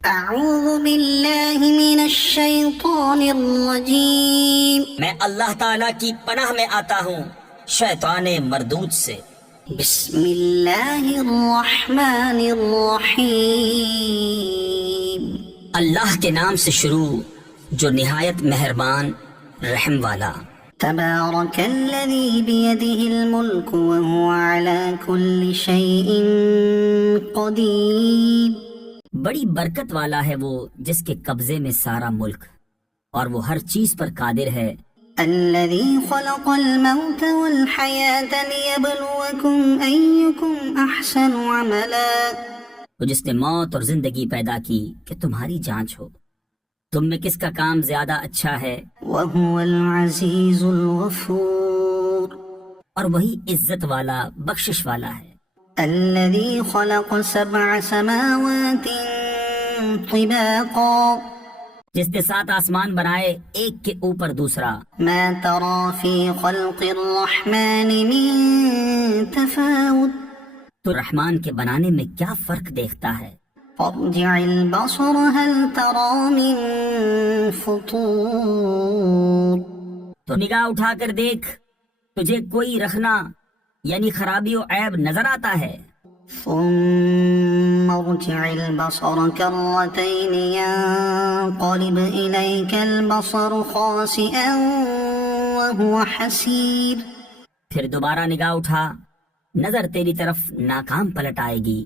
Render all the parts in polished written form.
اعوذ باللہ من الشیطان الرجیم، میں اللہ تعالیٰ کی پناہ میں آتا ہوں شیطان مردود سے۔ بسم اللہ الرحمن الرحیم، اللہ کے نام سے شروع جو نہایت مہربان رحم والا۔ تبارک الذی بیدہ الملک وہو علی کل شیء قدیر، بڑی برکت والا ہے وہ جس کے قبضے میں سارا ملک اور وہ ہر چیز پر قادر ہے۔ الذی خلق الموت والحیاة لیبلوکم ایکم احسن عملا، وہ جس نے موت اور زندگی پیدا کی کہ تمہاری جانچ ہو تم میں کس کا کام زیادہ اچھا ہے، وہو العزیز الغفور، اور وہی عزت والا بخشش والا ہے۔ الذي خلق 7 سماوات طباقا، جس نے 7 آسمان بنائے ایک کے اوپر دوسرا۔ ما ترى في خلق الرحمن من تفاوت، تو رحمان کے بنانے میں کیا فرق دیکھتا ہے؟ فارجع البصر هل ترى من فطور، تو نگاہ اٹھا کر دیکھ تجھے کوئی رخنا یعنی خرابی و عیب نظر آتا ہے؟ ثم ارجع البصر كرتين ينقلب إليك البصر خاسئا وهو حسير، پھر دوبارہ نگاہ اٹھا نظر تیری طرف ناکام پلٹ آئے گی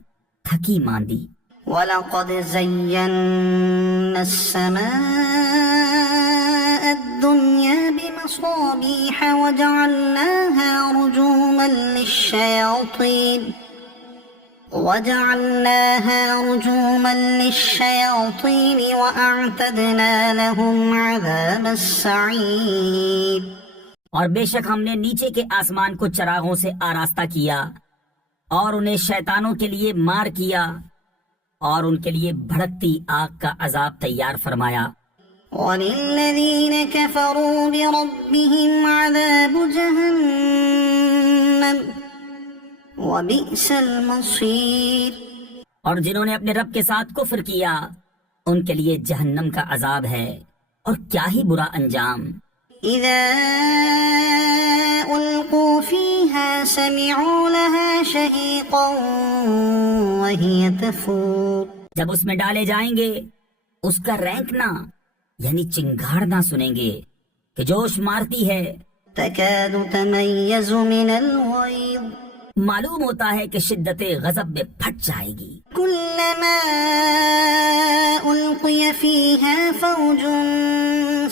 تھکی ماندی۔ وَلَقَدْ زَيَّنَّا السَّمَاءَ الدُّنْيَا بِمَصَابِيحَ وَجَعَلْنَاهَا رُجُومًا لِلشَّيَاطِينِ وَأَعْتَدْنَا لَهُمْ عَذَابَ السَّعِيرِ، اور بے شک ہم نے نیچے کے آسمان کو چراغوں سے آراستہ کیا اور انہیں شیطانوں کے لیے مار کیا اور ان کے لیے بھڑکتی آگ کا عذاب تیار فرمایا۔ وَلِلَّذِينَ كَفَرُوا بِرَبِّهِمْ عَذَابُ جَهَنَّمَ وَبِئْسَ الْمَصِيرُ، اور جنہوں نے اپنے رب کے ساتھ کفر کیا ان کے لیے جہنم کا عذاب ہے اور کیا ہی برا انجام۔ إِذَا أُلْقُوا فِيهَا سَمِعُوا لَهَا شَهِيقًا وَهِيَ تَفُورُ، جب اس میں ڈالے جائیں گے اس کا رینکنا یعنی چنگھاڑنا سنیں گے کہ جوش مارتی ہے، تَكَادُ تَمَيَّزُ مِنَ الْغَيْظِ، معلوم ہوتا ہے کہ شدت غضب میں پھٹ جائے گی۔ كُلَّمَا أُلْقِيَ فِيهَا فَوْجٌ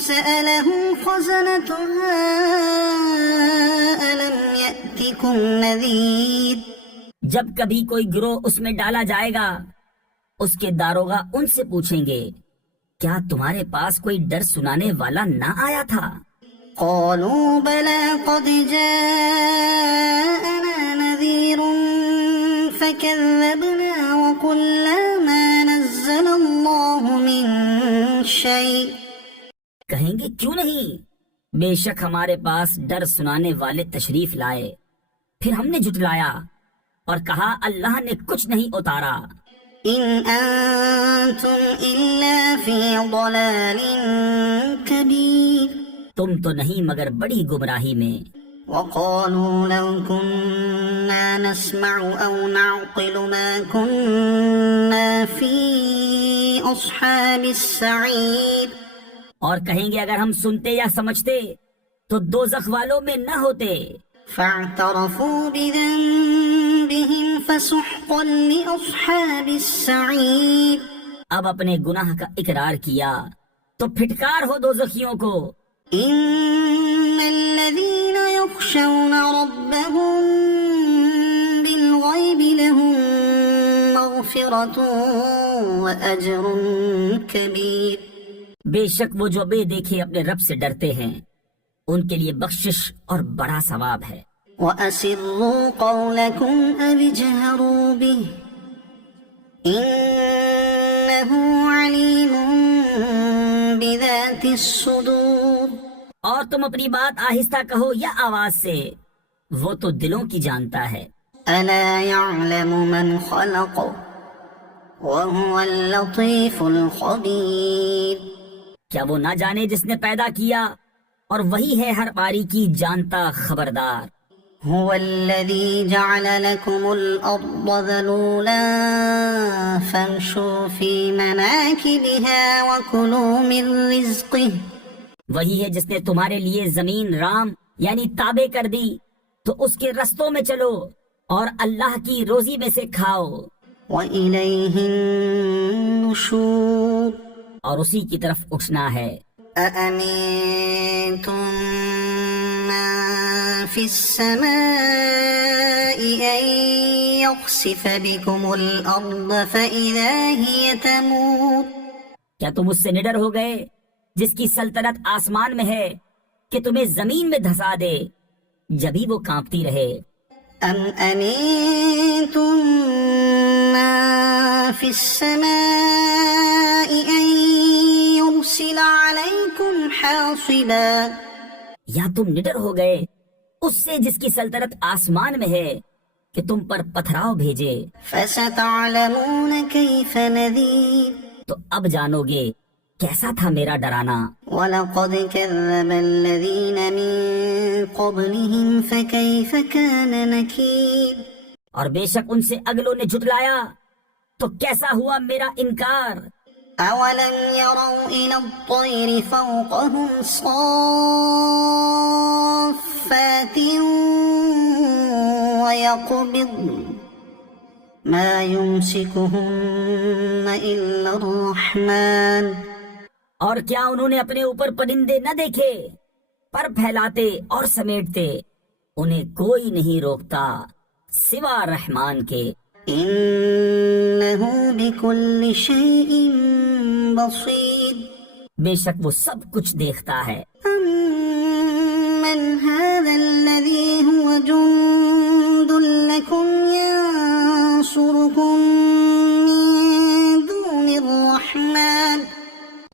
سَأَلَهُمْ خَزَنَتُهَا أَلَمْ يَأْتِكُمْ نَذِيرٌ، جب کبھی کوئی گروہ اس میں ڈالا جائے گا اس کے داروغہ ان سے پوچھیں گے کیا تمہارے پاس کوئی ڈر سنانے والا نہ آیا تھا؟ قالوا بلى قد جاءنا نذير فكذبنا وقلنا ما نزل الله من شيء، کہیں گے کیوں نہیں، بے شک ہمارے پاس ڈر سنانے والے تشریف لائے، پھر ہم نے جھٹلایا اور کہا اللہ نے کچھ نہیں اتارا۔ ان انتم الا في ضلال كبير، تم تو نہیں مگر بڑی گمراہی میں۔ وقالوا لو كنا نسمع او نعقل ما كنا في اصحاب السعير، اور کہیں گے اگر ہم سنتے یا سمجھتے تو دوزخ والوں میں نہ ہوتے۔ فاعترفوا بذنبهم فسحقا لأصحاب السعير، اب اپنے گناہ کا اقرار کیا تو پھٹکار ہو دوزخیوں کو۔ إن الذين يخشون ربهم بالغيب لهم مغفرة وأجر كبير، بے شک وہ جو بے دیکھے اپنے رب سے ڈرتے ہیں ان کے لیے بخشش اور بڑا ثواب ہے۔ وَأَسِرُّوا قَوْلَكُمْ أَوِ اجْهَرُوا بِهِ إِنَّهُ عَلِيمٌ بِذَاتِ الصُّدُورِ، اور تم اپنی بات آہستہ کہو یا آواز سے، وہ تو دلوں کی جانتا ہے۔ أَلَا يَعْلَمُ مَنْ خَلَقَ وهو اللطيف الخبير. کیا وہ نہ جانے جس نے پیدا کیا اور وہی ہے ہر باری کی جانتا خبردار. هو الذي جعل لكم الأرض ذلولا فامشوا في مناكبها وكلوا من رزقه. وہی ہے جس نے تمہارے لیے زمین رام یعنی تابع کر دی تو اس کے رستوں میں چلو اور اللہ کی روزی میں سے کھاؤ. وإليه النشور. اور اسی کی طرف اٹھنا ہے. أأمنتم من في السماء أن يخسف بكم الأرض فإذا هي تمور. کیا تم اس سے نڈر ہو گئے جس کی سلطنت آسمان میں ہے کہ تمہیں زمین میں دھسا دے جبھی وہ کانپتی رہے. أم أمنتم من في السماء أن يرسل عليكم حاصبا. یا تم نڈر ہو گئے اس سے جس کی سلطنت آسمان میں ہے کہ تم پر پتھراؤ بھیجے. فستعلمون كيف نذير. تو اب جانو گے کیسا تھا میرا ڈرانا. وَلَقَدْ كَذَّبَ الَّذِينَ مِن قَبْلِهِمْ فَكَيْفَ كَانَ نَكِيرِ. اور بے شک ان سے اگلوں نے جھٹلایا تو کیسا ہوا میرا انکار. أَوَلَمْ يَرَوْا إِلَى الطَّيْرِ فَوْقَهُمْ صَافَّاتٍ وَيَقْبِضْنَ مَا يُمْسِكُهُنَّ إِلَّا الرَّحْمَنُ. اور کیا انہوں نے اپنے اوپر پرندے نہ دیکھے پر پھیلاتے اور سمیٹتے انہیں کوئی نہیں روکتا سوا رحمان کے. إِنَّهُ بِكُلِّ شَيْءٍ بَصِيرٌ. بے شک وہ سب کچھ دیکھتا ہے. أَمَّنْ هَذَا الَّذِي هُوَ جُندٌ لَكُمْ يَنصُرُكُم مِّن دُونِ الرَّحْمَنِ.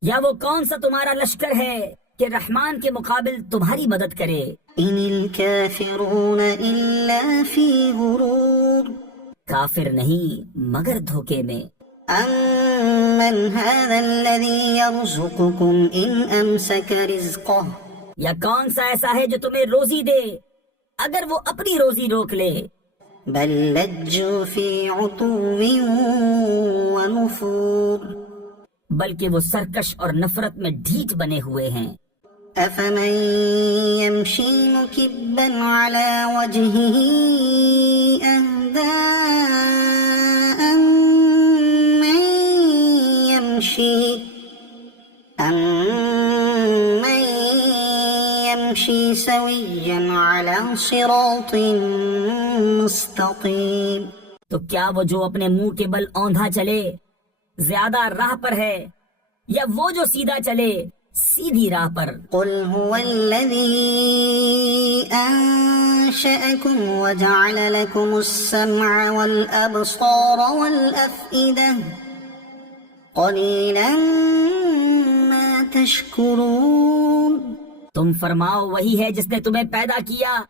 یا وہ کون سا تمہارا لشکر ہے کہ رحمان کے مقابل تمہاری مدد کرے. إِنِ الْكَافِرُونَ إِلَّا فِي غُرُورٍ. کافر نہیں مگر دھوکے میں. أَمَّنْ هَذَا الَّذِي يَرْزُقُكُمْ إِنْ أَمْسَكَ رِزْقَهُ. یا کون سا ایسا ہے جو تمہیں روزی دے اگر وہ اپنی روزی روک لے. بَل لَجُّوا فِي عُتُوٍّ وَنُفُورٍ. بلکہ وہ سرکش اور نفرت میں ڈھیٹ بنے ہوئے ہیں. أَفَمَن يَمْشِي مُكِبًّا عَلَى وَجْهِهِ أَهْدَىٰ أَمَّن يَمْشِي سَوِيًّا عَلَى صِرَاطٍ مُّسْتَقِيمٍ. تو کیا وہ جو اپنے منہ کے بل اوندھا چلے زیادہ راہ پر ہے یا وہ جو سیدھا چلے سیدھی راہ پر. قل هو الذي أنشأكم وجعل لكم السمع والأبصار والأفئدة قليلا ما تشكرون. تم فرماؤ وہی ہے جس نے تمہیں پیدا کیا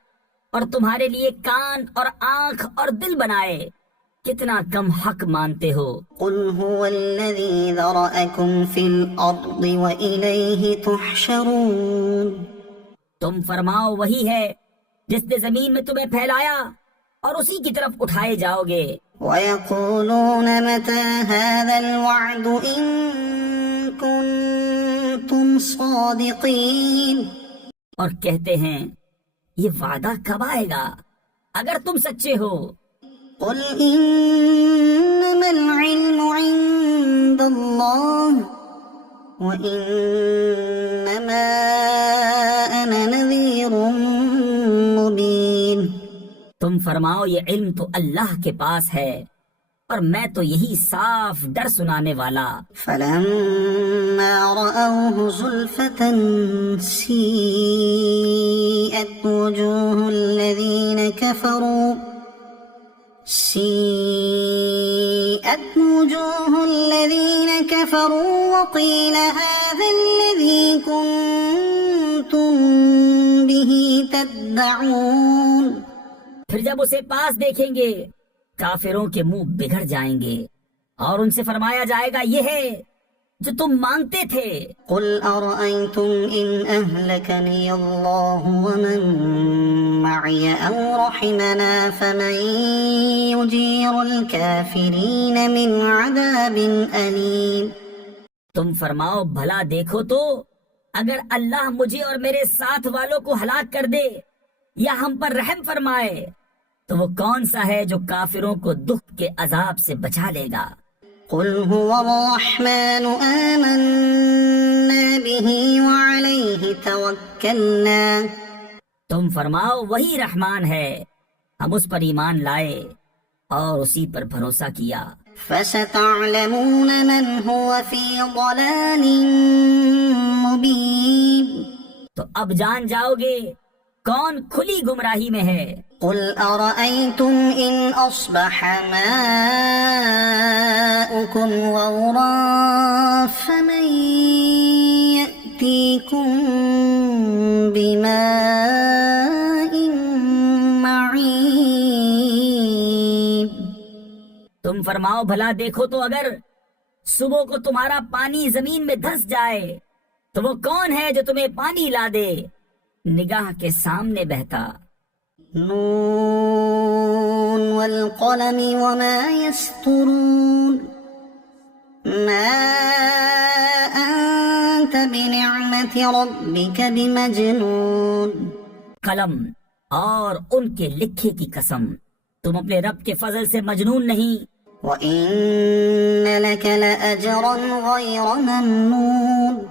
اور تمہارے لیے کان اور آنکھ اور دل بنائے کتنا کم حق مانتے ہو. قل هو الذي ذرأكم في الأرض وإليه تحشرون. تم فرماؤ وہی ہے جس نے زمین میں تمہیں پھیلایا اور اسی کی طرف اٹھائے جاؤ گے. ويقولون متى هذا الوعد إن كنتم صادقين. اور کہتے ہیں یہ وعدہ کب آئے گا اگر تم سچے ہو. قل إنما العلم عند الله وإنما أنا نذير مبين. تم فرماؤ یہ علم تو اللہ کے پاس ہے اور میں تو یہی صاف ڈر سنانے والا. فلما رأوه زلفة سيئت وجوه الذين كفروا وقيل هذا الذي كنتم به تدعون. پھر جب اسے پاس دیکھیں گے کافروں کے منہ بگڑ جائیں گے اور ان سے فرمایا جائے گا یہ ہے جو تم مانگتے تھے۔ قل أرأيتم إن أهلكني الله ومن معي أو رحمنا فمن يجير الكافرين من عذاب أليم۔ تم فرماؤ بھلا دیکھو تو اگر اللہ مجھے اور میرے ساتھ والوں کو ہلاک کر دے یا ہم پر رحم فرمائے تو وہ کون سا ہے جو کافروں کو دکھ کے عذاب سے بچا لے گا؟ قل هو الرحمن آمنا به وعليه توكلنا۔ تم فرماؤ وہی رحمان ہے، ہم اس پر ایمان لائے اور اسی پر بھروسہ کیا۔ فستعلمون من هو في ضلال مبين۔ تو اب جان جاؤ گے کون کھلی گمراہی میں ہے۔ قل أرأيتم إن أصبح ماؤكم غورا فمن يأتيكم بماء معين۔ تم فرماؤ بھلا دیکھو تو اگر صبح کو تمہارا پانی زمین میں دھس جائے تو وہ کون ہے جو تمہیں پانی لا دے نگاہ کے سامنے بہتا۔ نون والقلم وما يسطرون ما أنت بنعمة ربك بمجنون۔ قلم اور ان کے لکھے کی قسم تم اپنے رب کے فضل سے مجنون نہیں۔ وَإِنَّ لَكَ لَأَجْرًا غَيْرَ مَمْنُونٍ۔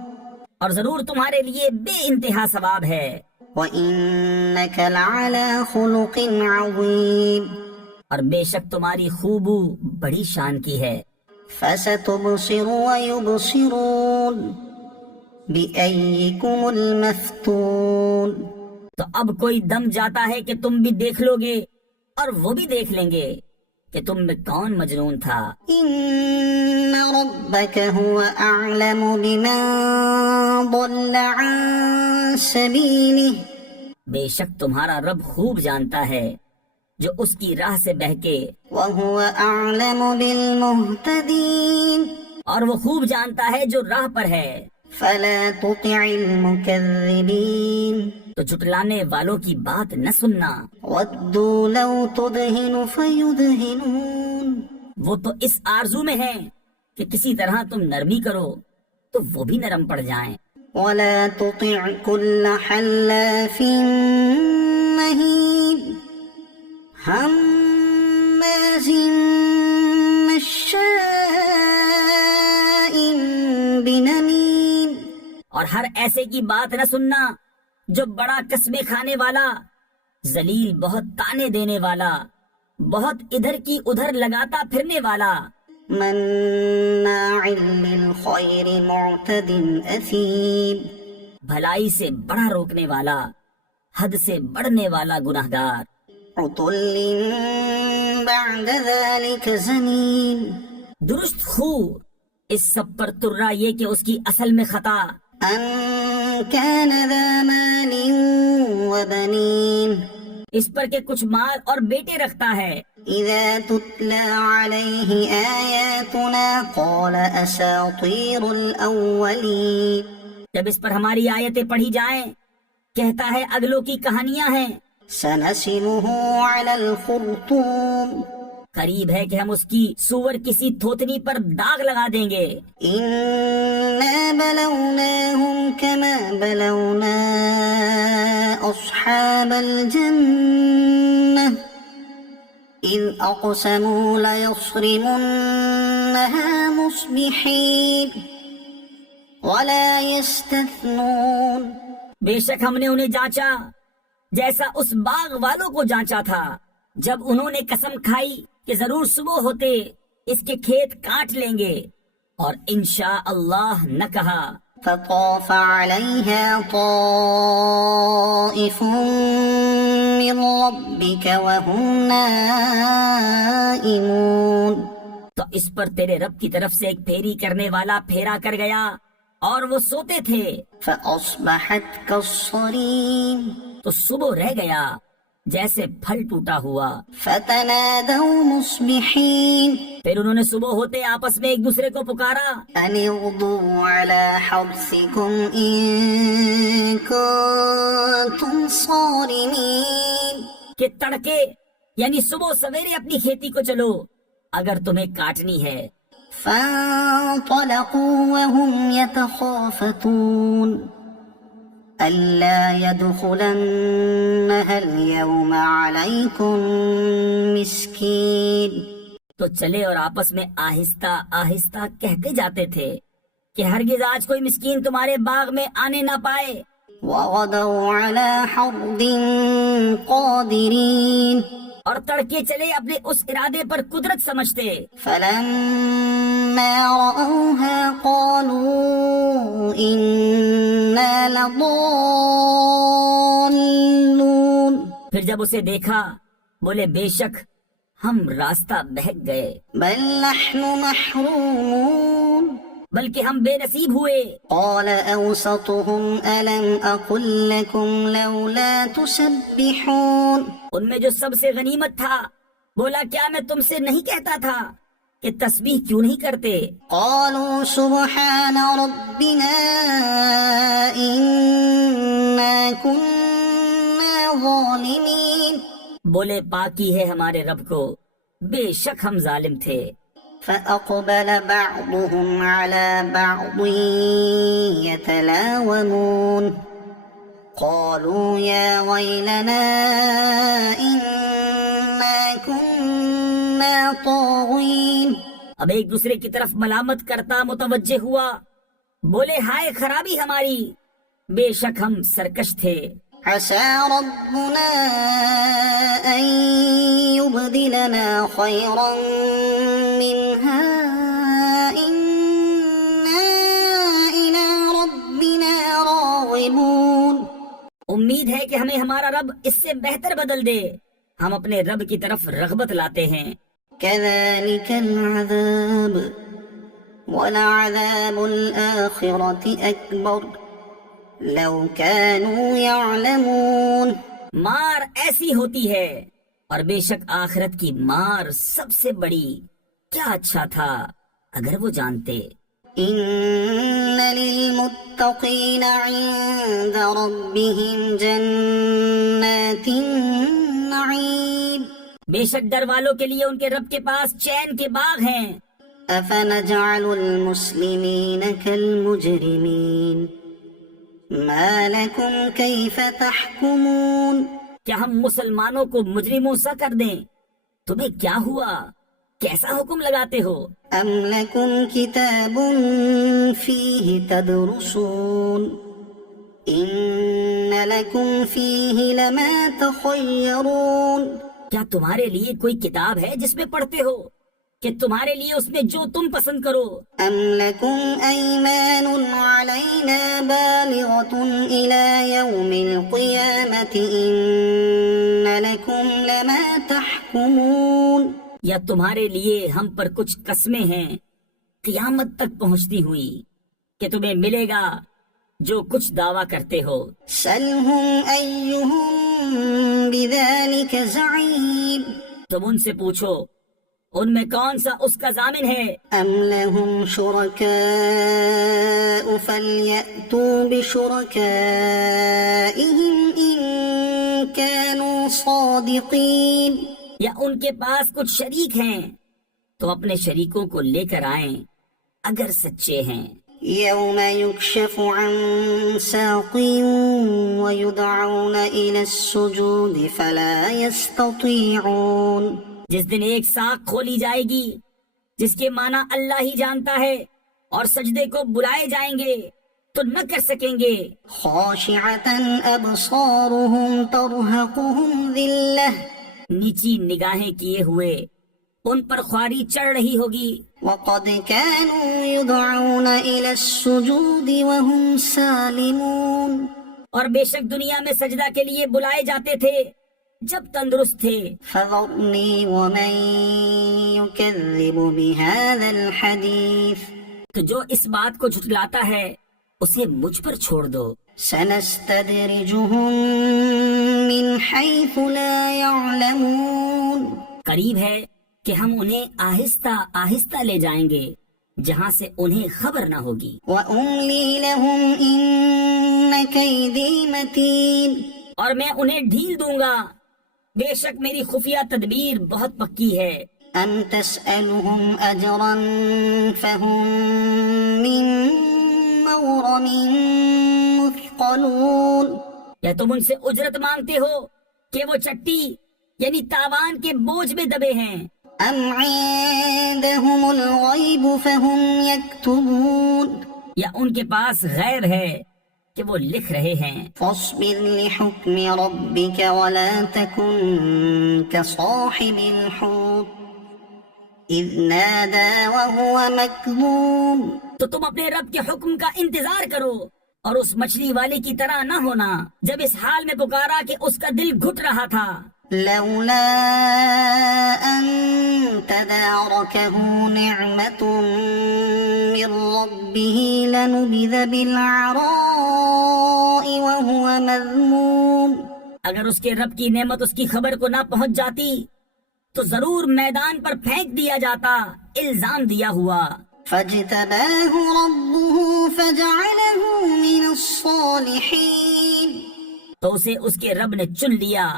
اور ضرور تمہارے لیے بے انتہا ثواب ہے۔ وَإِنَّكَ لَعَلَى خُلُقٍ عَظِيمٍ۔ اور بے شک تمہاری خوبو بڑی شان کی ہے۔ فَسَتُبْصِرُ وَيُبْصِرُونَ بِأَيِّكُمُ الْمَفْتُونُ۔ تو اب کوئی دم جاتا ہے کہ تم بھی دیکھ لو گے اور وہ بھی دیکھ لیں گے کہ تم میں کون مجنون تھا۔ إِنَّ رَبَّكَ هُوَ أَعْلَمُ بِمَنْ ضَلَّ عَنْ سَبِيلِهِ۔ بے شک تمہارا رب خوب جانتا ہے جو اس کی راہ سے بہکے، وَهُوَ أَعْلَمُ بِالْمُهْتَدِينَ۔ اور وہ خوب جانتا ہے جو راہ پر ہے۔ فَلَا تُطِعِ الْمُكَذِّبِينَ۔ تو جھٹلانے والوں کی بات نہ سننا۔ وَدُّوا لَوْ تُدْهِنُ فَيُدْهِنُونَ۔ وہ تو اس آرزو میں ہیں کہ کسی طرح تم نرمی کرو تو وہ بھی نرم پڑ جائیں۔ وَلَا تُطِعْ كُلَّ حَلَّافٍ مَّهِينٍ هَمَّازٍ مَّشَّاءٍ بِنَمِيمٍ۔ اور ہر ایسے کی بات نہ سننا جو بڑا قسمیں کھانے والا، ذلیل بہت تانے دینے والا، بہت ادھر کی ادھر لگاتا پھرنے والا، مناع للخير معتد أثيم۔ بھلائی سے بڑا روکنے والا، حد سے بڑھنے والا گناہگار، عتل بعد ذلك زنيم۔ درست خو اس سب پر ترا یہ کہ اس کی اصل میں خطا، أن كان ذا مال وبنين۔ اس پر کہ کچھ مال اور بیٹے رکھتا ہے۔ إذا تتلى عليه آياتنا قال أساطير الأولين۔ جب اس پر ہماری آیتیں پڑھی جائیں کہتا ہے اگلوں کی کہانیاں ہیں۔ سنسمه على الخرطوم۔ قریب ہے کہ ہم اس کی سور کسی تھوتنی پر داغ لگا دیں گے۔ إنا بلوناهم كما بلونا أصحاب الجنة إذ أقسموا ليصرمنها مصبحين ولا يستثنون۔ بے شک ہم نے انہیں جانچا جیسا اس باغ والوں کو جانچا تھا جب انہوں نے قسم کھائی کہ ضرور صبح ہوتے اس کے کھیت کاٹ لیں گے اور انشاءاللہ نہ کہا۔ فطاف عليها طائف من ربك وهم نائمون۔ تو اس پر تیرے رب کی طرف سے ایک پھیری کرنے والا پھیرا کر گیا اور وہ سوتے تھے، فأصبحت كالصريم۔ تو صبح رہ گیا جیسے پھل ٹوٹا ہوا۔ فتنادوا مصبحين پھر انہوں نے صبح ہوتے آپس میں ایک دوسرے کو پکارا، أن اغدوا على حرثكم إن كنتم صارمين، کہ تڑکے یعنی صبح سویرے اپنی کھیتی کو چلو اگر تمہیں کاٹنی ہے۔ فانطلقوا وهم يتخافتون ألا يدخلنها اليوم عليكم مسكين، تو چلے اور آپس میں آہستہ آہستہ کہتے جاتے تھے کہ ہرگز آج کوئی مسکین تمہارے باغ میں آنے نہ پائے۔ وغدوا على حرد قادرين، اور تڑکے چلے اپنے اس ارادے پر قدرت سمجھتے۔ فلما رأوها قالوا إنا لضالون، پھر جب اسے دیکھا بولے بے شک ہم راستہ بہک گئے، بل نحن محرومون، بلکہ ہم بے نصیب ہوئے۔ قال أوسطهم ألم أقل لكم لولا تسبحون، ان میں جو سب سے غنیمت تھا بولا کیا میں تم سے نہیں کہتا تھا کہ تسبیح کیوں نہیں کرتے؟ قالوا سبحان ربنا إنا كنا ظالمين، بولے پاکی ہے ہمارے رب کو، بے شک ہم ظالم تھے۔ فأقبل بعضهم على بعض يتلاومون قالوا يا ويلنا إنا كنا طاغين، اب ایک دوسرے کی طرف ملامت کرتا متوجہ ہوا، بولے ہائے خرابی ہماری، بے شک ہم سرکش تھے۔ عسى ربنا أن يبدلنا خيرا منها إنا إلى ربنا راغبون، امید ہے کہ ہمیں ہمارا رب اس سے بہتر بدل دے، ہم اپنے رب کی طرف رغبت لاتے ہیں۔ كذلك العذاب ولعذاب الآخرة أكبر لو كانوا يعلمون، مار ایسی ہوتی ہے اور بے شک آخرت کی مار سب سے بڑی، کیا اچھا تھا اگر وہ جانتے۔ إن للمتقين عند ربهم جنات النعيم، بے شک ڈر والوں کے لیے ان کے رب کے پاس چین کے باغ ہیں۔ أفنجعل المسلمين كالمجرمين ما لكم كيف تحكمون، کیا ہم مسلمانوں کو مجرموں سا کر دیں؟ تمہیں کیا ہوا، کیسا حکم لگاتے ہو؟ أم لكم كتاب فيه تدرسون إن لكم فيه لما تخيرون، کیا تمہارے لیے کوئی کتاب ہے جس میں پڑھتے ہو کہ تمہارے لیے اس میں جو تم پسند کرو؟ أم لكم أيمان علينا بالغة إلى يوم القيامة إن لكم لما تحكمون، یا تمہارے لیے ہم پر کچھ قسمیں ہیں قیامت تک پہنچتی ہوئی کہ تمہیں ملے گا جو کچھ دعویٰ کرتے ہو؟ سلهم أيهم بذلك زعيم، تم ان سے پوچھو ان میں کون سا اس کا ضامن ہے؟ أم لهم شركاء فليأتوا بشركائهم إن كانوا صادقين، یا ان کے پاس کچھ شریک ہیں تو اپنے شریکوں کو لے کر آئیں اگر سچے ہیں۔ يوم يكشف عن ساق ويدعون إلى السجود فلا يستطيعون، جس دن ایک ساق کھولی جائے گی جس کے معنی اللہ ہی جانتا ہے، اور سجدے کو بلائے جائیں گے تو نہ کر سکیں گے۔ خاشعة أبصارهم ترهقهم ذلة نیچی نگاہیں کیے ہوئے ان پر خواری چڑھ رہی ہوگی۔ وقد كانوا يدعون إلى السجود وهم سالمون، اور بے شک دنیا میں سجدہ کے لیے بلائے جاتے تھے جب تندرست تھے۔ فذرني ومن يكذب بهذا الحديث تو جو اس بات کو جھٹلاتا ہے اسے مجھ پر چھوڑ دو۔ سنستدرجهم من حيث لا يعلمون قریب ہے کہ ہم انہیں آہستہ آہستہ لے جائیں گے جہاں سے انہیں خبر نہ ہوگی. وأملي لهم إن كيدي متين اور میں انہیں ڈھیل دوں گا، بے شک میری خفیہ تدبیر بہت پکی ہے. أم تسألهم أجرا فهم من مغرم مثقلون یا تم ان سے اجرت مانگتے ہو کہ وہ چٹی یعنی تاوان کے بوجھ میں دبے ہیں؟ أم عندهم الغيب فهم يكتبون یا ان کے پاس غیب ہے کہ وہ لکھ رہے ہیں؟ فاصبر لحكم ربك ولا تكن كصاحب الحوت إذ نادى وهو مكذوب تو تم اپنے رب کے حکم کا انتظار کرو اور اس مچھلی والے کی طرح نہ ہونا جب اس حال میں پکارا کہ اس کا دل گھٹ رہا تھا. لولا أن تداركه نعمة من ربه لنبذ بالعراء وهو مذموم اگر اس کے رب کی نعمت اس کی خبر کو نہ پہنچ جاتی تو ضرور میدان پر پھینک دیا جاتا، الزام دیا ہوا. فاجتباه ربه فجعله من الصالحين تو اسے اس کے رب نے چن لیا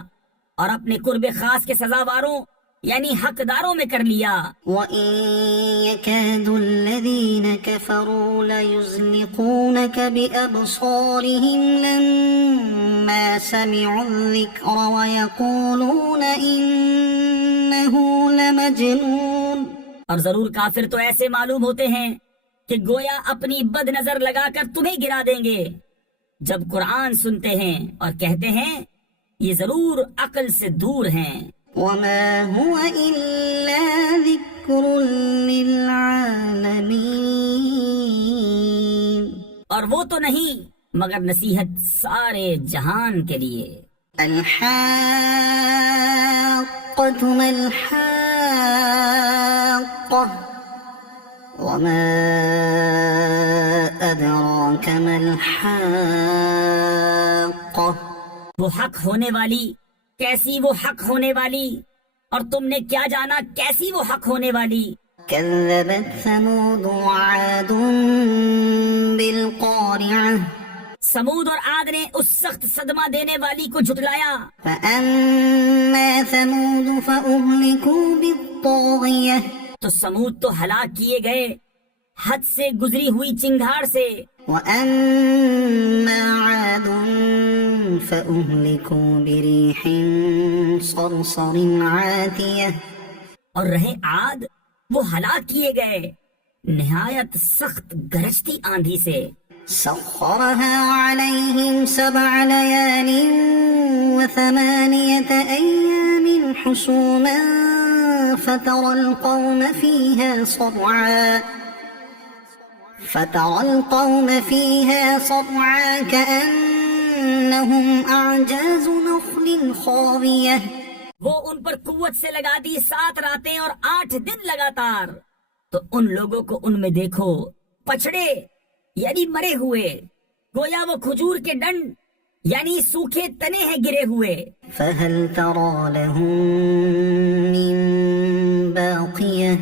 اور اپنے قرب خاص کے سزاواروں یعنی حقداروں میں کر لیا. وَإِن يَكَادُ الَّذِينَ كَفَرُوا لَيُزْلِقُونَكَ بِأَبْصَارِهِمْ لَمَّا سَمِعُوا الذِّكْرَ وَيَقُولُونَ إِنَّهُ لَمَجْنُونَ اور ضرور کافر تو ایسے معلوم ہوتے ہیں کہ گویا اپنی بد نظر لگا کر تمہیں گرا دیں گے جب قرآن سنتے ہیں اور کہتے ہیں یہ ضرور عقل سے دور ہیں. وَمَا هُوَ إِلَّا ذِكْرٌ لِّلْعَالَمِينَ اور وہ تو نہیں مگر نصیحت سارے جہان کے لیے. الحاقة ما الحاقة وما أدراك ما الحاقة وہ حق ہونے والی کیسی وہ حق ہونے والی، اور تم نے کیا جانا کیسی وہ حق ہونے والی. كذبت ثمود وعاد بالقارعة سمود اور عاد نے اس سخت صدمہ دینے والی کو جھٹلایا. فأما ثمود فأهلكوا بالطاغية تو سمود تو ہلاک کیے گئے حد سے گزری ہوئی چنگھاڑ سے. وأما عاد فأهلكوا بريح صرصر عاتية اور رہے عاد وہ ہلاک کیے گئے نہایت سخت گرجتی آندھی سے. سخرها عليهم 7 ليال و8 أيام حسوما فترى القوم فيها صرعا كأنهم أعجاز نخل خاوية وہ ان پر قوت سے لگا دی 7 راتیں اور 8 دن لگاتار. تو ان لوگوں کو ان میں دیکھو پچھڑے یعنی مرے ہوئے، گویا وہ کھجور کے ڈنڈ یعنی سوکھے تنے ہیں گرے ہوئے. فهل ترى لهم من باقية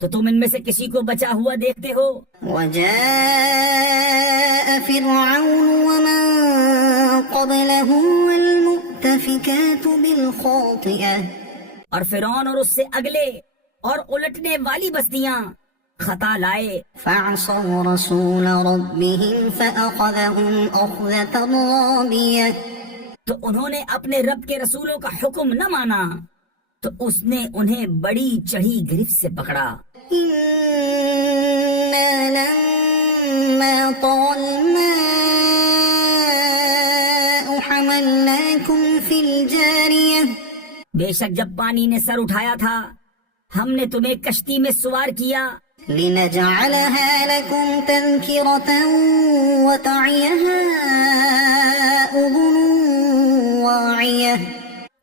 تو تم ان میں سے کسی کو بچا ہوا دیکھتے ہو؟ وجاء فرعون ومن قبله والمؤتفكات بالخاطئة اور فرعون اور اس سے اگلے اور الٹنے والی بستیاں خطا لائے. فعصوا رسول ربهم فأخذهم أخذة رابية تو انہوں نے اپنے رب کے رسولوں کا حکم نہ مانا تو اس نے انہیں بڑی چڑھی گرفت سے پکڑا. إنا لما طغى الماء حملناكم في الجارية بے شک جب پانی نے سر اٹھایا تھا ہم نے تمہیں کشتی میں سوار کیا لنجعلها لكم تذكرة وتعيها أذن واعية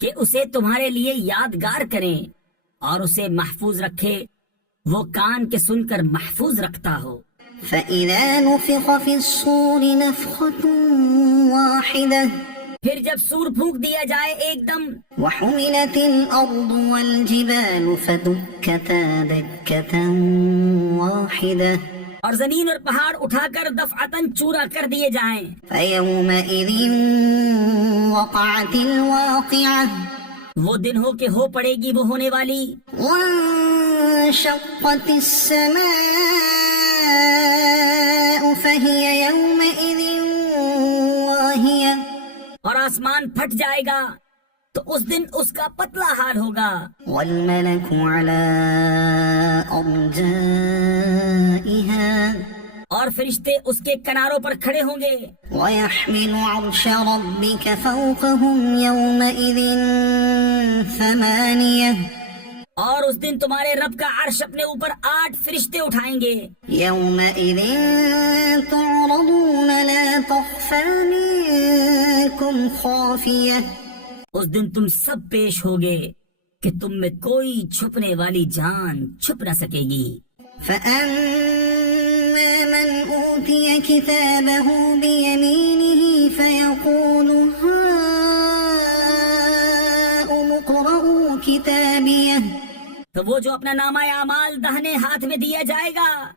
کہ اسے تمہارے لیے یادگار کریں اور اسے محفوظ رکھے وہ کان کے سن کر محفوظ رکھتا ہو. فإذا نفخ في الصور نفخة واحدة پھر جب سور پھونک دیا جائے ایک دم، وحملت الأرض والجبال فدكتا دكة واحدة اور زمین اور پہاڑ اٹھا کر دفعتاً چورا کر دیے جائیں، فيومئذ وقعت الواقعة وہ دن ہو کہ ہو پڑے گی وہ ہونے والی، وانشقت السماء فهي يومئذ واهية اور آسمان پھٹ جائے گا تو اس دن اس کا پتلا حال ہوگا، والملك على أرجائها اور فرشتے اس کے کناروں پر کھڑے ہوں گے، ويحمل عرش ربك فوقهم يومئذ ثمانية اور اس دن تمہارے رب کا عرش اپنے اوپر 8 فرشتے اٹھائیں گے، يومئذ تعرضون لا تخفى منكم خافية اس دن تم سب پیش ہوگے کہ تم میں کوئی چھپنے والی جان چھپ نہ سکے گی، فأما من أوتي كتابه بيمينه فيقول هاؤم اقرءوا كتابيه تو وہ جو اپنا نامہ اعمال دہنے ہاتھ میں دیا جائے گا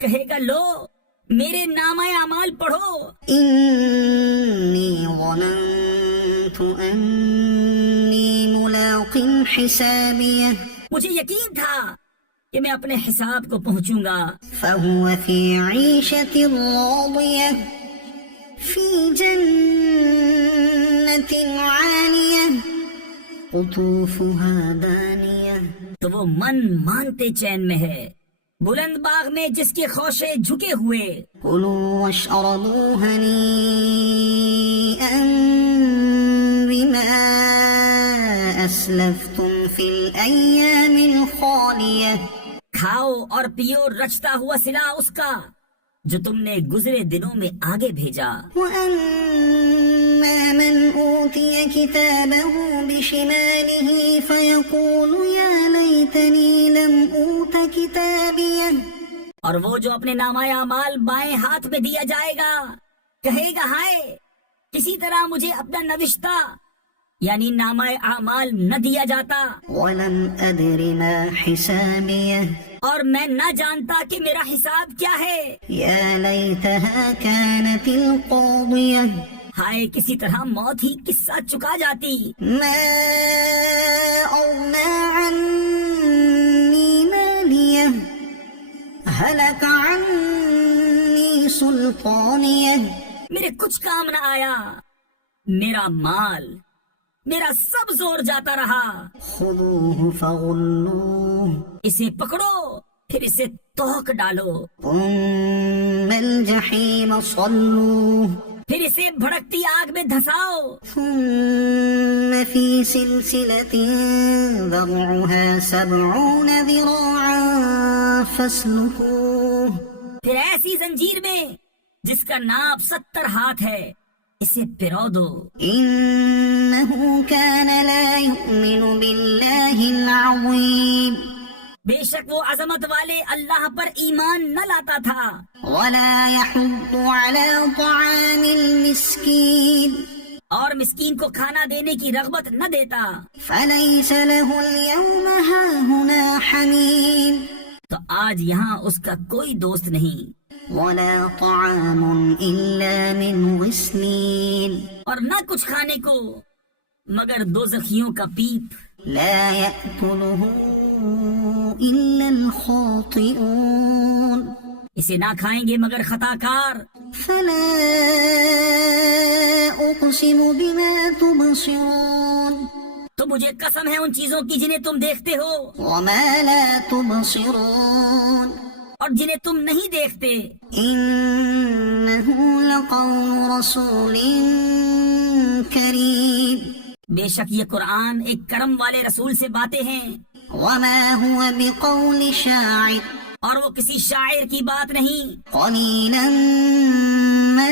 کہے گا لو میرے نامہ اعمال پڑھو، إني ظننت أني ملاق حسابيه مجھے یقین تھا کہ میں اپنے حساب کو پہنچوں گا، فهو في عيشة راضية في جنة عالية قطوفها دانية تو وہ من مانتے چین میں ہے، بلند باغ میں جس کے خوشے جھکے ہوئے، كلوا واشربوا هنيئا بما أسلفتم في الأيام الخالية کھاؤ اور پیو رچتا ہوا سلا اس کا جو تم نے گزرے دنوں میں آگے بھیجا، وأما من أوتي كتابه بشماله فيقول يا ليتني لم أوت كتابيه اور وہ جو اپنے نامہ اعمال بائیں ہاتھ میں دیا جائے گا کہے گا ہائے کسی طرح مجھے اپنا نوشتہ یعنی نامہ اعمال نہ دیا جاتا، ولم أدر ما حسابيه اور میں نہ جانتا کہ میرا حساب کیا ہے، يا ليتها كانت القاضية ہائے کسی طرح موت ہی قصہ چکا جاتی، ما أغنى عني ماليه هلك عني سلطانيه میرے کچھ کام نہ آیا، میرا مال میرا سب زور جاتا رہا، خذوه فغلوه اسے پکڑو پھر اسے توک ڈالو، ثم الجحيم صلوه پھر اسے بھڑکتی آگ میں دھساؤ، ثم في سلسلة ذرعها 70 ذراعا فاسلكوه پھر ایسی زنجیر میں جس کا ناپ 70 ہاتھ ہے اسے پرو دو، إنه كان لا يؤمن بالله العظيم بے شک وہ عظمت والے اللہ پر ایمان نہ لاتا تھا، ولا يحض على طعام المسكين اور مسکین کو کھانا دینے کی رغبت نہ دیتا، فليس له اليوم هاهنا حميم تو آج یہاں اس کا کوئی دوست نہیں، ولا طعام إلا من غسلين اور نہ کچھ کھانے کو مگر دوزخیوں کا پیپ، لا يأكله إلا الخاطئون اسے نہ کھائیں گے مگر خطا کار، فلا أقسم بما تبصرون تو مجھے قسم ہے ان چیزوں کی جنہیں تم دیکھتے ہو وما لا تبصرون اور جنہیں تم نہیں دیکھتے، إنه لقول رسول كريم بے شک یہ قرآن ایک کرم والے رسول سے باتیں ہیں، وما هو بقول شاعر اور وہ کسی شاعر کی بات نہیں، قليلا ما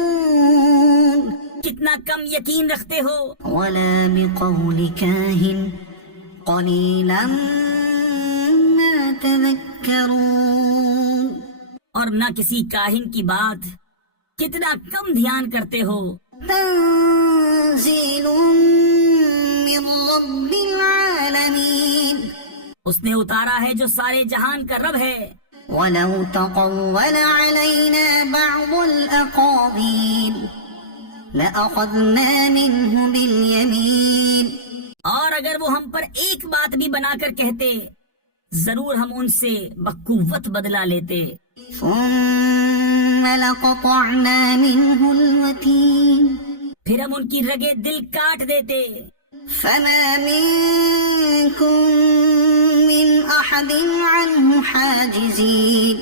تؤمنون کتنا کم یقین رکھتے ہو، ولا بقول كاهن قليلا ما تذكرون اور نہ کسی کاہن کی بات کتنا کم دھیان کرتے ہو، تنزيل من رب العالمين اس نے اتارا ہے جو سارے جہان کا رب ہے. ولو تقول علينا بعض الأقاويل لأخذنا منه باليمين اور اگر وہ ہم پر ایک بات بھی بنا کر کہتے ضرور ہم ان سے بقوت بدلا لیتے. ثم لقطعنا منه الوتين پھر ہم ان کی رگے دل کاٹ دیتے. فما منكم من أحد عنه حاجزين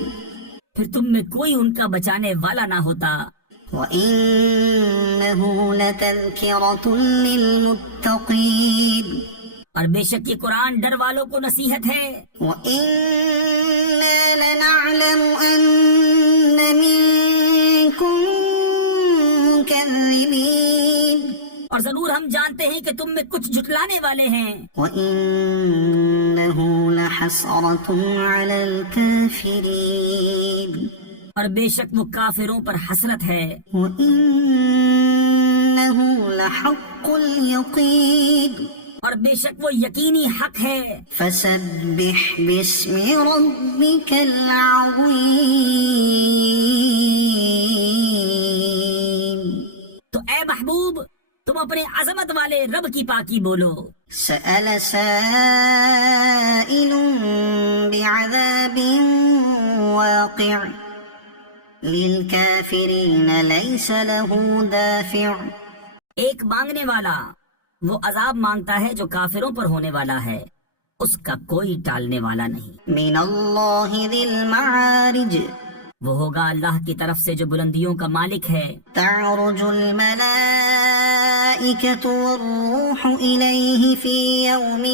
پھر تم میں کوئی ان کا بچانے والا نہ ہوتا. وإنه لتذكرة للمتقين اور بے شک یہ قرآن ڈر والوں کو نصیحت ہے. وإنا لنعلم أن منكم مكذبين اور ضرور ہم جانتے ہیں کہ تم میں کچھ جھٹلانے والے ہیں. وإنه لحسرة على الكافرين اور بے شک وہ کافروں پر حسرت ہے. وإنه لحق اليقين اور بے شک وہ یقینی حق ہے. فسبح باسم ربك العظيم تو اے محبوب تم اپنے عظمت والے رب کی پاکی بولو. سأل سائل بعذاب واقع للكافرين ليس له دافع ایک مانگنے والا وہ عذاب مانگتا ہے جو کافروں پر ہونے والا ہے، اس کا کوئی ٹالنے والا نہیں. من الله ذي المعارج وہ ہوگا اللہ کی طرف سے جو بلندیوں کا مالک ہے. تعرج الملائكة والروح إليه في يوم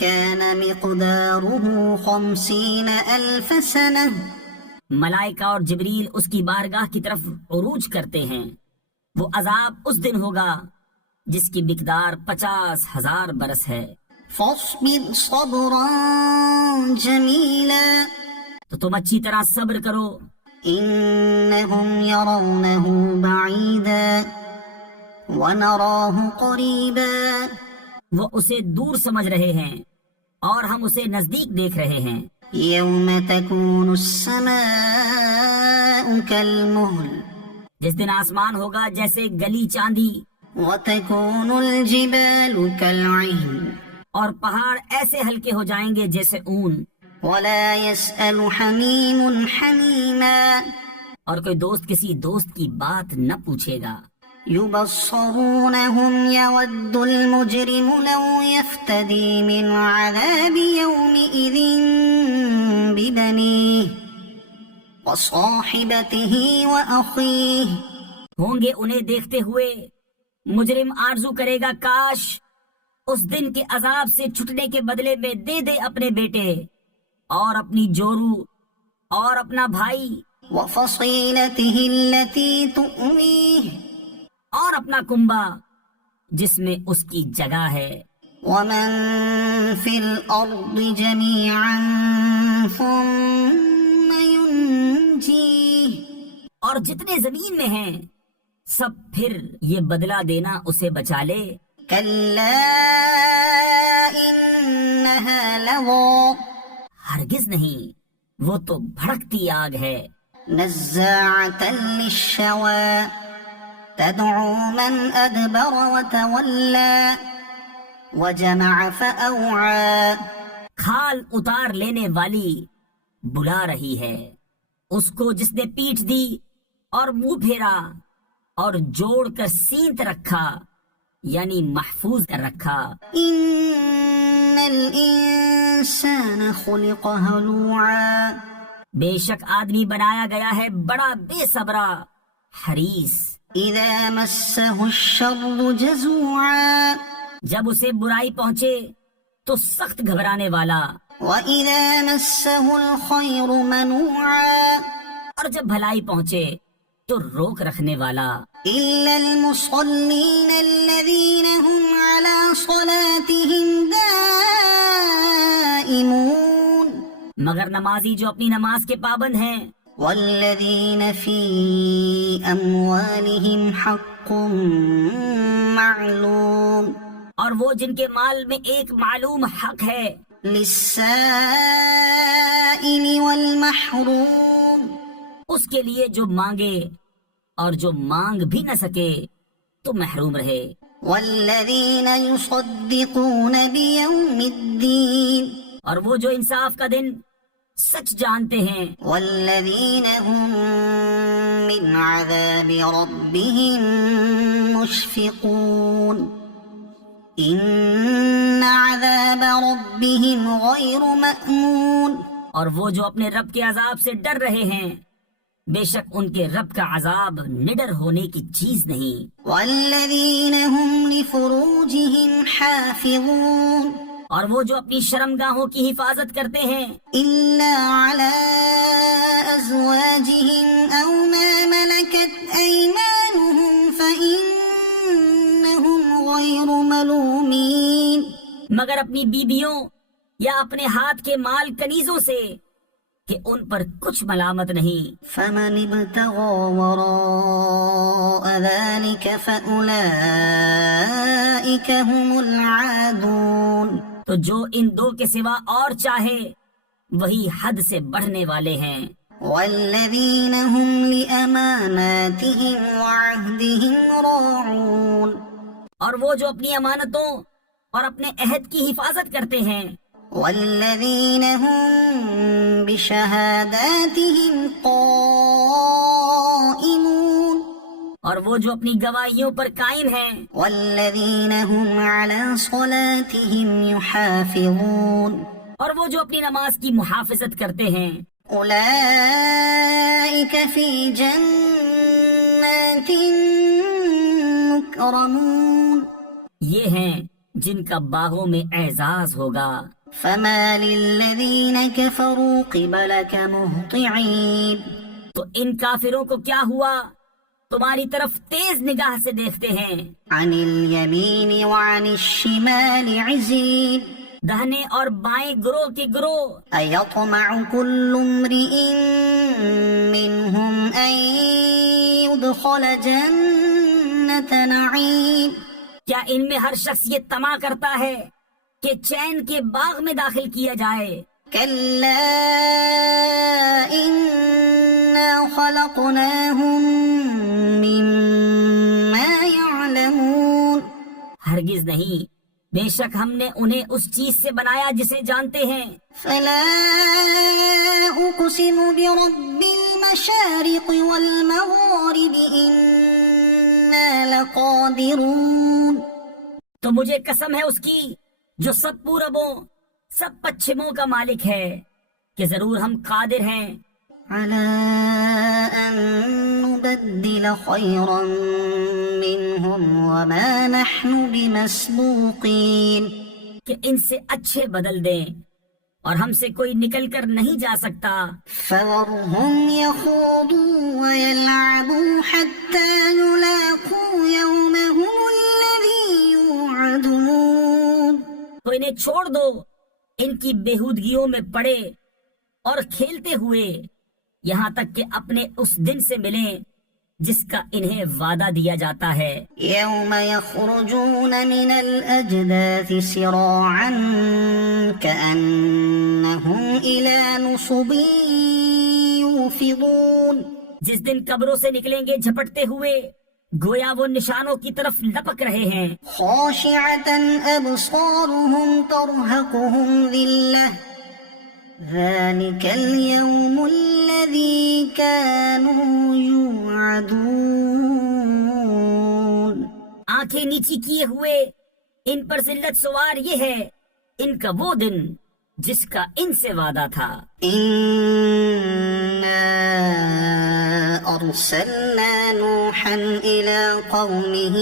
كان مقداره 50,000 سنة ملائکہ اور جبریل اس کی بارگاہ کی طرف عروج کرتے ہیں. وہ عذاب اس دن ہوگا جس کی مقدار 50,000 برس ہے. فاصبر صبرا جميلا تو تم اچھی طرح صبر کرو. إنهم يرونه بعيدا ونراه قريبا وہ اسے دور سمجھ رہے ہیں اور ہم اسے نزدیک دیکھ رہے ہیں. يوم تكون السماء كالمهل جس دن آسمان ہوگا جیسے گلی چاندی، وتكون الجبال كالعهن اور پہاڑ ایسے ہلکے ہو جائیں گے جیسے اون. ولا يسأل حميم حميما اور کوئی دوست کسی دوست کی بات نہ پوچھے گا. يبصرونهم يود المجرم لو يفتدي من عذاب يومئذ ببنيه وصاحبته وأخيه ہوں گے انہیں دیکھتے ہوئے مجرم آرزو کرے گا کاش اس دن کے عذاب سے چھٹنے کے بدلے میں دے دے اپنے بیٹے اور اپنی جورو اور اپنا بھائی وفصيلته التي تؤويه اور اپنا کنبا جس میں اس کی جگہ ہے. ومن في الأرض جميعا ثم ينجيه اور جتنے زمین میں ہیں سب پھر یہ بدلہ دینا اسے بچا لے. كلا إنها لظى ہرگز نہیں، وہ تو بھڑکتی آگ ہے. نزاعة للشوى تدعو من أدبر وتولى وجمع فأوعى کھال اتار لینے والی بلا رہی ہے اس کو جس نے پیٹھ دی اور منہ پھیرا اور جوڑ کر سینت رکھا یعنی محفوظ کر رکھا. إن الإنسان خلق هلوعا بے شک آدمی بنایا گیا ہے بڑا بے صبرا حریص. إذا مسه الشر جزوعا جب اسے برائی پہنچے تو سخت گھبرانے والا، وإذا مسه الخير منوعا اور جب بھلائی پہنچے تو روک رکھنے والا. إلا المصلين الذين هم على صلاتهم دائمون مگر نمازی جو اپنی نماز کے پابند ہیں والذین فی اموالہم حق معلوم اور وہ جن کے مال میں ایک معلوم حق ہے، للسائل والمحروم اس کے لیے جو مانگے اور جو مانگ بھی نہ سکے تو محروم رہے، والذین یصدقون بیوم الدین اور وہ جو انصاف کا دن سچ جانتے ہیں، والذین هم من عذاب ربهم مشفقون ان عذاب ربهم غیر مأمون اور وہ جو اپنے رب کے عذاب سے ڈر رہے ہیں، بے شک ان کے رب کا عذاب نڈر ہونے کی چیز نہیں۔ والذین هم لفروجهم حافظون اور وہ جو اپنی شرمگاہوں کی حفاظت کرتے ہیں، الا علی ازواجهم او ما ملکت ایمانهم فإنهم غیر ملومین مگر اپنی بیبیوں یا اپنے ہاتھ کے مال کنیزوں سے کہ ان پر کچھ ملامت نہیں۔ فمن ابتغى وراء ذلك فأولئك هم العادون تو جو ان دو کے سوا اور چاہے وہی حد سے بڑھنے والے ہیں۔ والذین هم لأماناتهم وعهدهم راعون اور وہ جو اپنی امانتوں اور اپنے عہد کی حفاظت کرتے ہیں، والذین هم بشہاداتهم قائمون اور وہ جو اپنی گواہیوں پر قائم ہیں، والذین هم علی صلاتهم یحافظون اور وہ جو اپنی نماز کی محافظت کرتے ہیں، اولئک فی جنات مکرمون یہ ہیں جن کا باغوں میں اعزاز ہوگا۔ فما للذین کفروا قبلک مہطعین تو ان کافروں کو کیا ہوا؟ تمہاری طرف تیز نگاہ سے دیکھتے ہیں، عن الیمین وعن الشمال عزین دہنے اور بائیں گروہ کے گروہ۔ ایطمع کل امرئ منہم ان يدخل جنت نعیم کیا ان میں ہر شخص یہ طمع کرتا ہے کہ چین کے باغ میں داخل کیا جائے؟ کلا انا خلقناہم مما يعلمون ہرگز نہیں، بے شک ہم نے انہیں اس چیز سے بنایا جسے جانتے ہیں۔ فلا اقسم برب المشارق والمغارب انا لقادرون تو مجھے قسم ہے اس کی جو سب پوربوں سب پچھموں کا مالک ہے کہ ضرور ہم قادر ہیں على ان نبدل خيرا منهم وما نحن بمسبوقين کہ ان سے اچھے بدل دیں اور ہم سے کوئی نکل کر نہیں جا سکتا۔ فذرهم يخوضوا ويلعبوا حتى يلاقوا يومهم الذي يوعدون تو انہیں چھوڑ دو ان کی بےہودگیوں میں پڑے اور کھیلتے ہوئے یہاں تک کہ اپنے اس دن سے ملیں جس کا انہیں وعدہ دیا جاتا ہے۔ يوم يخرجون من الأجداث سراعا كأنهم إلى نصب يوفضون جس دن قبروں سے نکلیں گے جھپٹتے ہوئے گویا وہ نشانوں کی طرف لپک رہے ہیں۔ خاشعة أبصارهم ترهقهم ذلة ذلك اليوم الذي كانوا يوعدون آنکھیں نیچی کیے ہوئے ان پر ذلت سوار یہ ہے ان کا وہ دن جس کا ان سے وعدہ تھا۔ إنا أرسلنا نوحا إلى قومه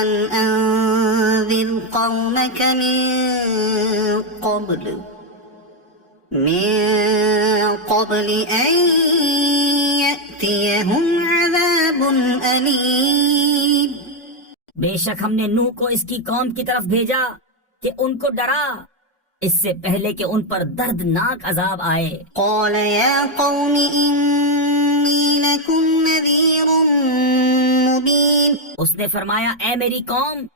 أن أنذر قومك من قبل أن يأتيهم عذاب أليم بے شک ہم نے نوح کو اس کی قوم کی طرف بھیجا کہ ان کو ڈرا اس سے پہلے کہ ان پر دردناک عذاب آئے۔ قال يا قوم إني لكم نذير مبين اس نے فرمایا اے میری قوم،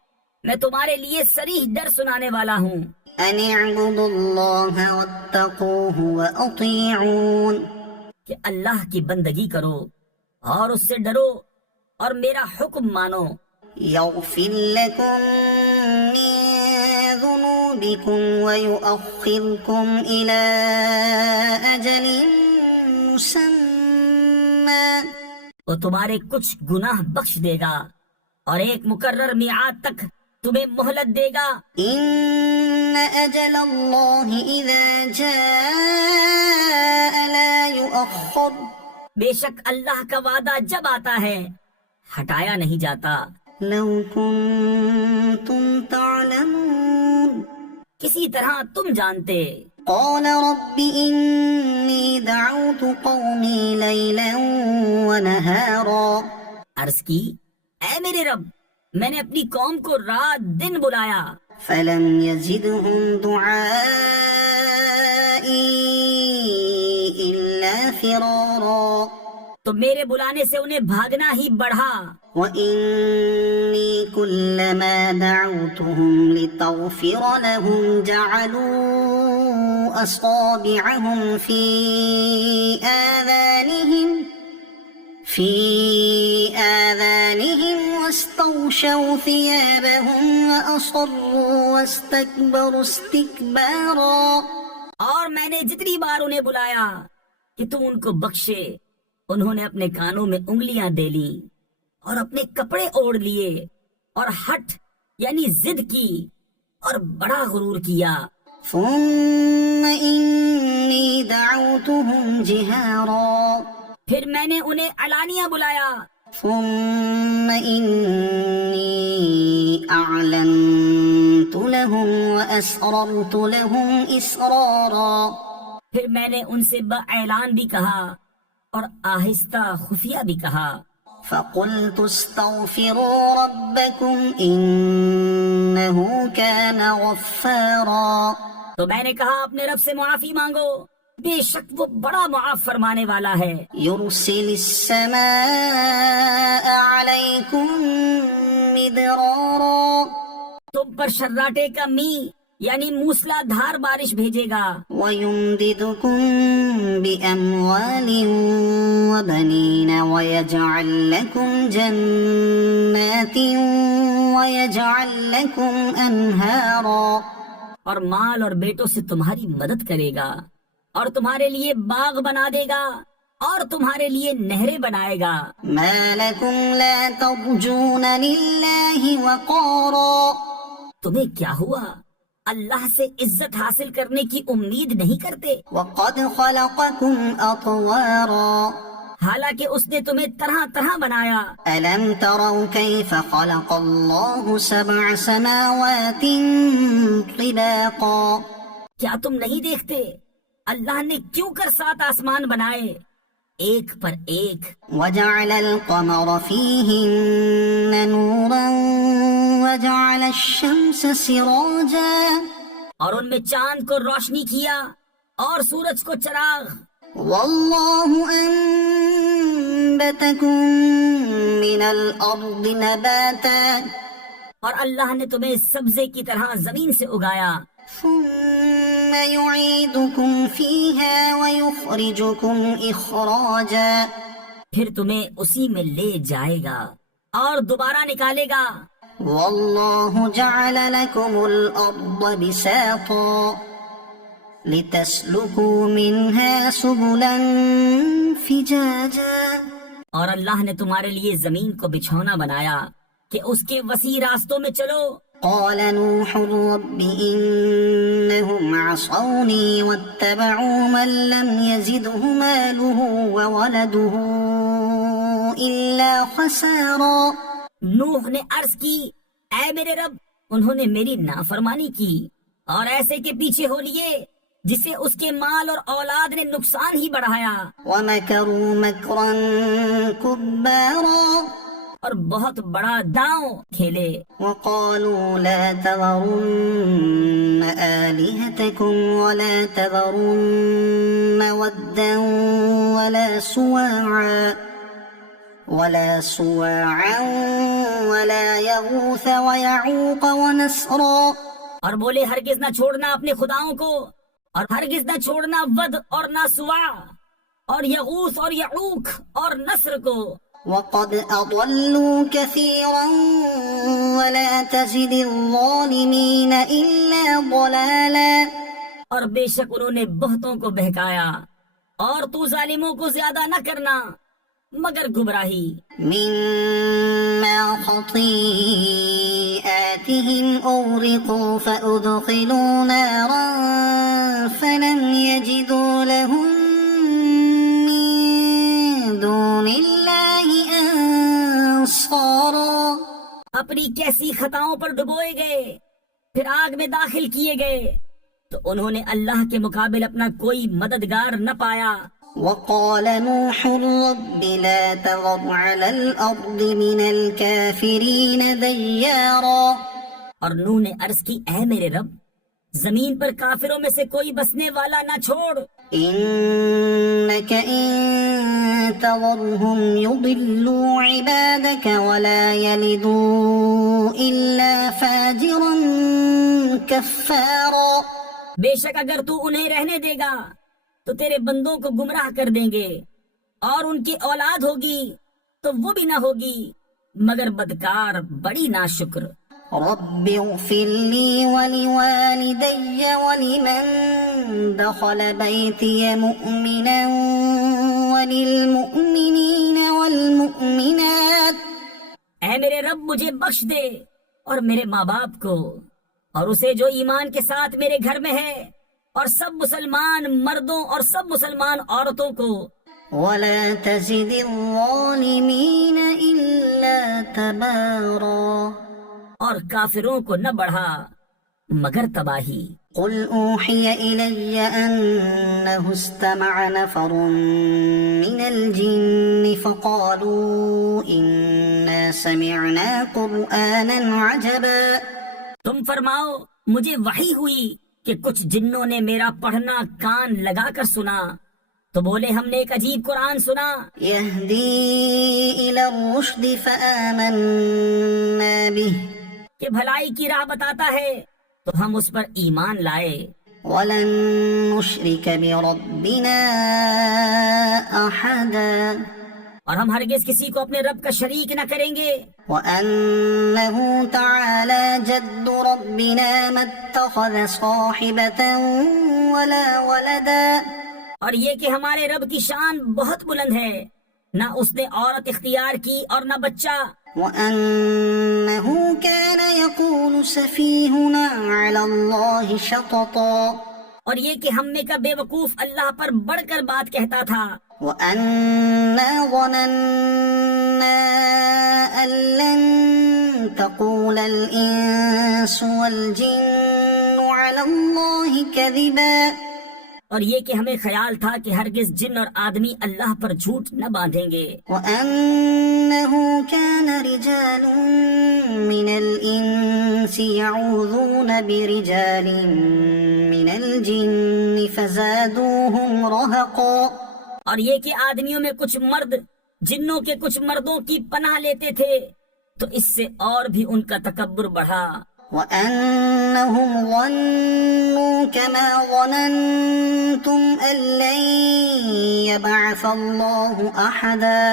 میں تمہارے لیے صریح ڈر سنانے والا ہوں، أن اعبدوا الله واتقوه وأطيعون کہ اللہ کی بندگی کرو اور اس سے ڈرو اور میرا حکم مانو، يغفر لكم من ذنوبكم ويؤخركم إلى أجل مسمى وہ تمہارے کچھ گناہ بخش دے گا اور ایک مقرر میعاد تک تمہیں مہلت دے گا۔ إن أجل الله إذا جاء لا يؤخر بے شک اللہ کا وعدہ جب آتا ہے ہٹایا نہیں جاتا۔ لو كنتم تعلمون کسی طرح تم جانتے۔ قال رب إني دعوت قومي ليلا ونهارا عرض کی اے میرے رب، میں نے اپنی قوم کو رات دن بلایا، فلم يزدهم دعائي إلا فرارا تو میرے بلانے سے انہیں بھاگنا ہی بڑھا۔ وإني كلما دعوتهم لتغفر لهم جعلوا أصابعهم في آذانهم واستغشوا ثيابهم وأصروا واستكبروا استكبارا اور میں نے جتنی بار انہیں بلایا کہ تم ان کو بخشے، انہوں نے اپنے کانوں میں انگلیاں دے لی اور اپنے کپڑے اوڑھ لیے اور ہٹ یعنی ضد کی اور بڑا غرور کیا۔ ثم إني دعوتهم جهارا پھر میں نے انہیں علانیہ بلایا، ثم إني أعلنت لهم وأسررت لهم إسرارا پھر میں نے ان سے باعلان بھی کہا اور آہستہ خفیہ بھی کہا۔ فقلت استغفروا ربكم إنه كان غفارا تو میں نے کہا اپنے رب سے معافی مانگو، بے شک وہ بڑا معاف فرمانے والا ہے۔ يرسل السماء عليكم مدرارا تم پر شراٹے کا می یعنی موسلا دھار بارش بھیجے گا، ويمددكم بأموال وبنين ويجعل لكم جنات ويجعل لكم أنهارا اور مال اور بیٹوں سے تمہاری مدد کرے گا اور تمہارے لیے باغ بنا دے گا اور تمہارے لیے نہریں بنائے گا۔ ما لكم لا ترجون لله وقارا تمہیں کیا ہوا، اللہ سے عزت حاصل کرنے کی امید نہیں کرتے، وقد خلقكم أطوارا حالانکہ اس نے تمہیں طرح طرح بنایا۔ ألم تروا كيف خلق الله 7 سماوات طباقا کیا تم نہیں دیکھتے اللہ نے کیوں کر 7 آسمان بنائے ایک پر ایک، وجعل القمر فيهن نورا وجعل الشمس سراجا اور ان میں چاند کو روشنی کیا اور سورج کو چراغ، والله أنبتكم من الأرض نباتا اور اللہ نے تمہیں سبزے کی طرح زمین سے اگایا، ثم يعيدكم فيها ويخرجكم إخراجا پھر تمہیں اسی میں لے جائے گا اور دوبارہ نکالے گا۔ والله جعل لكم الأرض بساطا لتسلكوا منها سبلا فجاجا اور اللہ نے تمہارے لیے زمین کو بچھونا بنایا کہ اس کے وسیع راستوں میں چلو۔ قال نوح رب إنهم عصوني واتبعوا من لم يزده ماله وولده إلا خسارا نوح نے عرض کی اے میرے رب، انہوں نے میری نافرمانی کی اور ایسے کے پیچھے ہو لیے جسے اس کے مال اور اولاد نے نقصان ہی بڑھایا۔ ومكروا مكرا كبارا اور بہت بڑا داؤں کھیلے۔ وقالوا لا تذرن آلهتكم ولا تذرن ودا ولا سواعا ولا يغوث ويعوق ونسرا، اور بولے ہرگز نہ چھوڑنا اپنے خداؤں کو، اور ہرگز نہ چھوڑنا ود اور نہ سوا اور یغوث اور یعوق اور نصر کو۔ وقد أضلوا كثيرا ولا تزد الظالمين إلا ضلالا، اور بے شک انہوں نے بہتوں کو بہکایا، اور تو ظالموں کو زیادہ نہ کرنا مگر گمراہی۔ مما خطيئاتهم أغرقوا فأدخلوا نارا فلم يجدوا لهم من دون الله أنصارا، اپنی کیسی خطاؤں پر ڈبوئے گئے، پھر آگ میں داخل کیے گئے، تو انہوں نے اللہ کے مقابل اپنا کوئی مددگار نہ پایا۔ وقال نوح رب لا تذر على الأرض من الكافرين ديارا، اور نوح نے عرض کی اے میرے رب، زمین پر کافروں میں سے کوئی بسنے والا نہ چھوڑ، إنك إن تذرهم يضلوا عبادك ولا يلدوا إلا فاجرا كفارا، بے شک اگر تو انہیں رہنے دے گا تو تیرے بندوں کو گمراہ کر دیں گے، اور ان کی اولاد ہوگی تو وہ بھی نہ ہوگی مگر بدکار بڑی ناشکر۔ رب اغفر لي ولوالدي ولمن دخل بيتي مؤمنا وللمؤمنين والمؤمنات، اے میرے رب مجھے بخش دے اور میرے ماں باپ کو اور اسے جو ایمان کے ساتھ میرے گھر میں ہے، اور سب مسلمان مردوں اور سب مسلمان عورتوں کو، ولا تزد الظالمين إلا تبارا، اور کافروں کو نہ بڑھا مگر تباہی۔ قل أوحي إلي أنه استمع نفر من الجن فقالوا إنا سمعنا قرآنا عجبا، تم فرماؤ مجھے وحی ہوئی کہ کچھ جنوں نے میرا پڑھنا کان لگا کر سنا، تو بولے ہم نے ایک عجیب قرآن سنا، يهدي إلى الرشد فآمنا به، کہ بھلائی کی راہ بتاتا ہے تو ہم اس پر ایمان لائے، ولن نشرك بربنا أحدا، اور ہم ہرگز کسی کو اپنے رب کا شریک نہ کریں گے، وأنه تعالى جد ربنا ما اتخذ صاحبة ولا ولدا، اور یہ کہ ہمارے رب کی شان بہت بلند ہے، نہ اس نے عورت اختیار کی اور نہ بچہ، وأنه كان يقول سفيهنا على الله شططا، اور یہ کہ ہم میں کا بے وقوف اللہ پر بڑھ کر بات کہتا تھا، وأنا ظننا أن لن تقول الإنس والجن على الله كذبا، اور یہ کہ ہمیں خیال تھا کہ ہرگز جن اور آدمی اللہ پر جھوٹ نہ باندھیں گے، وأنه كان رجال من الإنس يعوذون برجال من الجن فزادوهم رهقا، اور یہ کہ آدمیوں میں کچھ مرد جنوں کے کچھ مردوں کی پناہ لیتے تھے تو اس سے اور بھی ان کا تکبر بڑھا، وأنهم ظنوا كما ظننتم أن لن يبعث الله أحدا،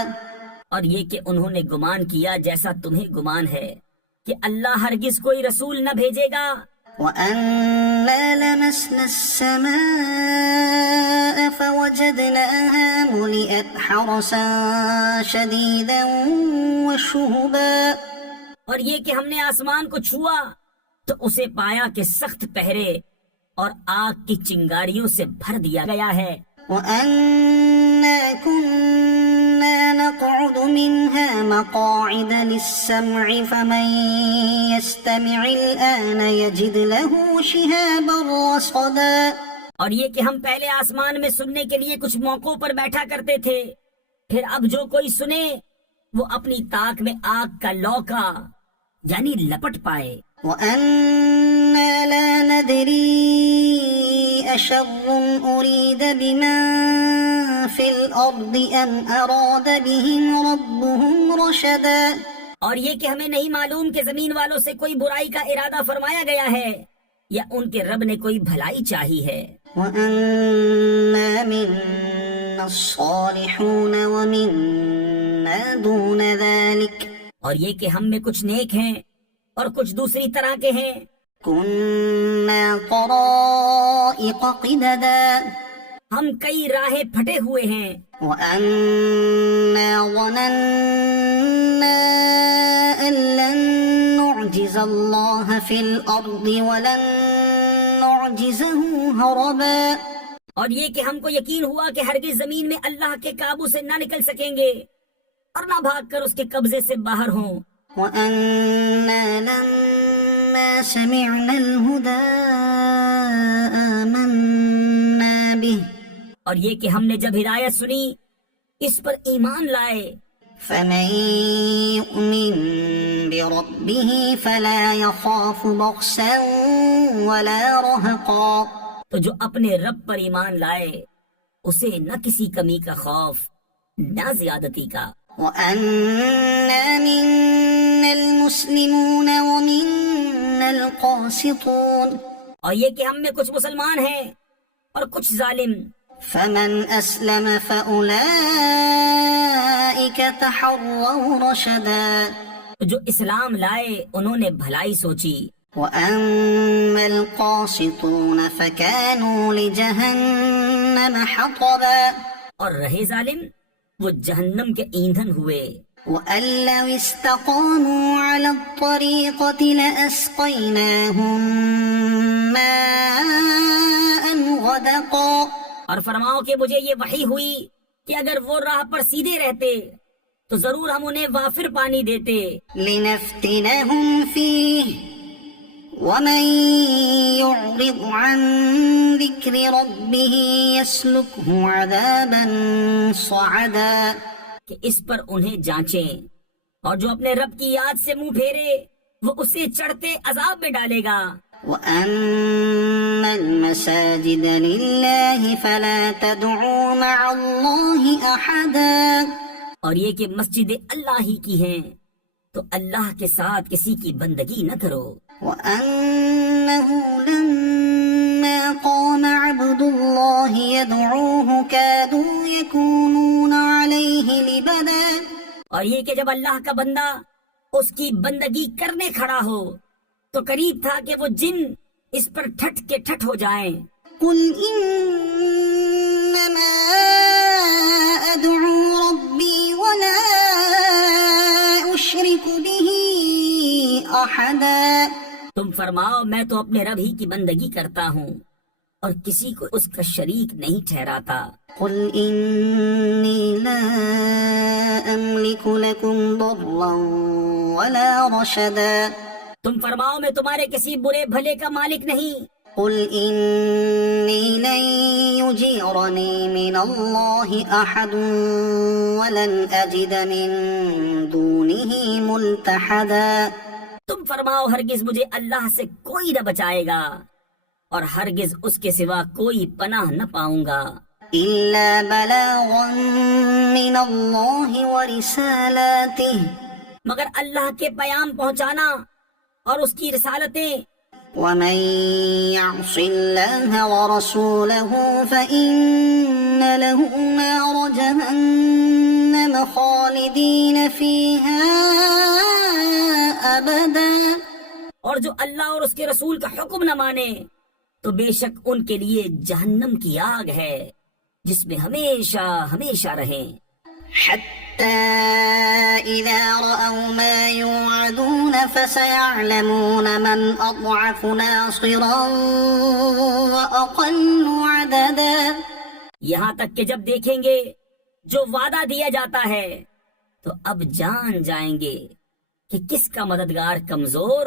اور یہ کہ انہوں نے گمان کیا جیسا تمہیں گمان ہے کہ اللہ ہرگز کوئی رسول نہ بھیجے گا، وأنا لمسنا السماء فوجدناها ملئت حرسا شديدا وشهبا، اور یہ کہ ہم نے آسمان کو چھوا تو اسے پایا کہ سخت پہرے اور آگ کی چنگاریوں سے بھر دیا گیا ہے، وأنا كنا نقعد منها مقاعد للسمع فمن يستمع الآن يجد له شهابا رصدا، اور یہ کہ ہم پہلے آسمان میں سننے کے لیے کچھ موقعوں پر بیٹھا کرتے تھے، پھر اب جو کوئی سنے وہ اپنی تاک میں آگ کا لوکا یعنی لپٹ پائے. وَأَنَّا لَا نَدْرِي أَشَرٌّ أُرِيدَ بِمَن فِي الْأَرْضِ أَمْ أَرَادَ بِهِمْ رَبُّهُمْ رَشَدًا. اور یہ کہ ہمیں نہیں معلوم کہ زمین والوں سے کوئی برائی کا ارادہ فرمایا گیا ہے یا ان کے رب نے کوئی بھلائی چاہی ہے. وَأَنَّا مِنَّا الصَّالِحُونَ وَمِنَّا دُونَ ذَلِكَ. اور یہ کہ ہم میں کچھ نیک ہیں اور کچھ دوسری طرح کے ہیں. كُنَّا طَرَائِقَ قِدَدًا. ہم کئی راہیں پھٹے ہوئے ہیں. وَأَنَّا ظَنَنَّا أَن لَّن نُّعْجِزَ اللَّهَ فِي الْأَرْضِ وَلَن نُّعْجِزَهُ هَرَبًا. اور یہ کہ ہم کو یقین ہوا کہ ہرگز زمین میں اللہ کے قابو سے نہ نکل سکیں گے اور نہ بھاگ کر اس کے قبضے سے باہر ہوں. وَأَنَّا لَمَّا سَمِعْنَا الْهُدَىٰ آمَنَّا بِهِ. اور یہ کہ ہم نے جب ہدایت سنی اس پر ایمان لائے. فَمَن يُؤْمِن بِرَبِّهِ فَلَا يَخَافُ بَخْسًا وَلَا رَهَقًا. تو جو اپنے رب پر ایمان لائے اسے نہ کسی کمی کا خوف نہ زیادتی کا. وَأَنَّا مِنَّا الْمُسْلِمُونَ وَمِنَّا الْقَاسِطُونَ. اور یہ کہ ہم میں کچھ مسلمان ہیں اور کچھ ظالم. فَمَنْ أَسْلَمَ فَأُولَئِكَ تَحَرَّوْا رَشَدًا. جو اسلام لائے انہوں نے بھلائی سوچی. وَأَمَّا الْقَاسِطُونَ فَكَانُوا لِجَهَنَّمَ حَطَبًا. اور رہے ظالم وہ جہنم کے ایندھن ہوئے. وَأَن لَّوِ اسْتَقَامُوا عَلَى الطَّرِيقَةِ لَأَسْقَيْنَاهُم مَّاءً غَدَقًا. اور فرماؤ کہ مجھے یہ وحی ہوئی کہ اگر وہ راہ پر سیدھے رہتے تو ضرور ہم انہیں وافر پانی دیتے. لِنَفْتِنَهُمْ فِيهِ وَمَن يُعْرِضْ عَن ذِكْرِ رَبِّهِ يَسْلُكْهُ عَذَابًا صَعَدًا. کہ اس پر انہیں جانچیں اور جو اپنے رب کی یاد سے منہ پھیرے وہ اسے چڑھتے عذاب میں ڈالے گا. وَأَنَّ الْمَسَاجِدَ لِلَّهِ فَلَا تَدْعُوا مَعَ اللَّهِ أَحَدًا. اور یہ کہ مسجد اللہ ہی کی ہیں تو اللہ کے ساتھ کسی کی بندگی نہ کرو. وَأَنَّهُ لَمَّا قَامَ عَبْدُ اللَّهِ يَدْعُوهُ كَادُوا يَكُونُونَ عَلَيْهِ لِبَدًا. اور یہ کہ جب اللہ کا بندہ اس کی بندگی کرنے کھڑا ہو تو قریب تھا کہ وہ جن اس پر ٹھٹ کے ٹھٹ ہو جائیں. قُلْ إِنَّمَا أَدْعُو رَبِّي وَلَا أُشْرِكُ بِهِ أَحَدًا. تم فرماؤ میں تو اپنے رب ہی کی بندگی کرتا ہوں اور کسی کو اس کا شریک نہیں ٹھہراتا. قُلْ إِنِّي لَا أَمْلِكُ لَكُمْ ضَرًّا وَلَا رَشَدًا. تم فرماؤ میں تمہارے کسی برے بھلے کا مالک نہیں. قُلْ إِنِّي لَن يُجِيرَنِي مِنَ اللَّهِ أَحَدٌ وَلَنْ أَجِدَ مِن دُونِهِ مُلْتَحَدًا. تم فرماؤ ہرگز مجھے اللہ سے کوئی نہ بچائے گا اور ہرگز اس کے سوا کوئی پناہ نہ پاؤں گا. إِلَّا بَلَاغًا مِّنَ اللَّهِ وَرِسَالَاتِهِ. مگر اللہ کے پیام پہنچانا اور اس کی رسالتیں. وَمَن يَعْصِ اللَّهَ وَرَسُولَهُ فَإِنَّ لَهُ نَارَ جَهَنَّمَ خَالِدِينَ فِيهَا أَبَدًا. اور جو اللہ اور اس کے رسول کا حکم نہ مانے تو بے شک ان کے لیے جہنم کی آگ ہے جس میں ہمیشہ ہمیشہ رہیں. حَتَّى إِذَا رَأَوْا مَا يُوعَدُونَ فَسَيَعْلَمُونَ مَنْ أَضْعَفُ نَاصِرًا وَأَقَلُّ عَدَدًا. یہاں تک کہ جب دیکھیں گے جو وعدہ دیا جاتا ہے تو اب جان جائیں گے کہ کس کا مددگار کمزور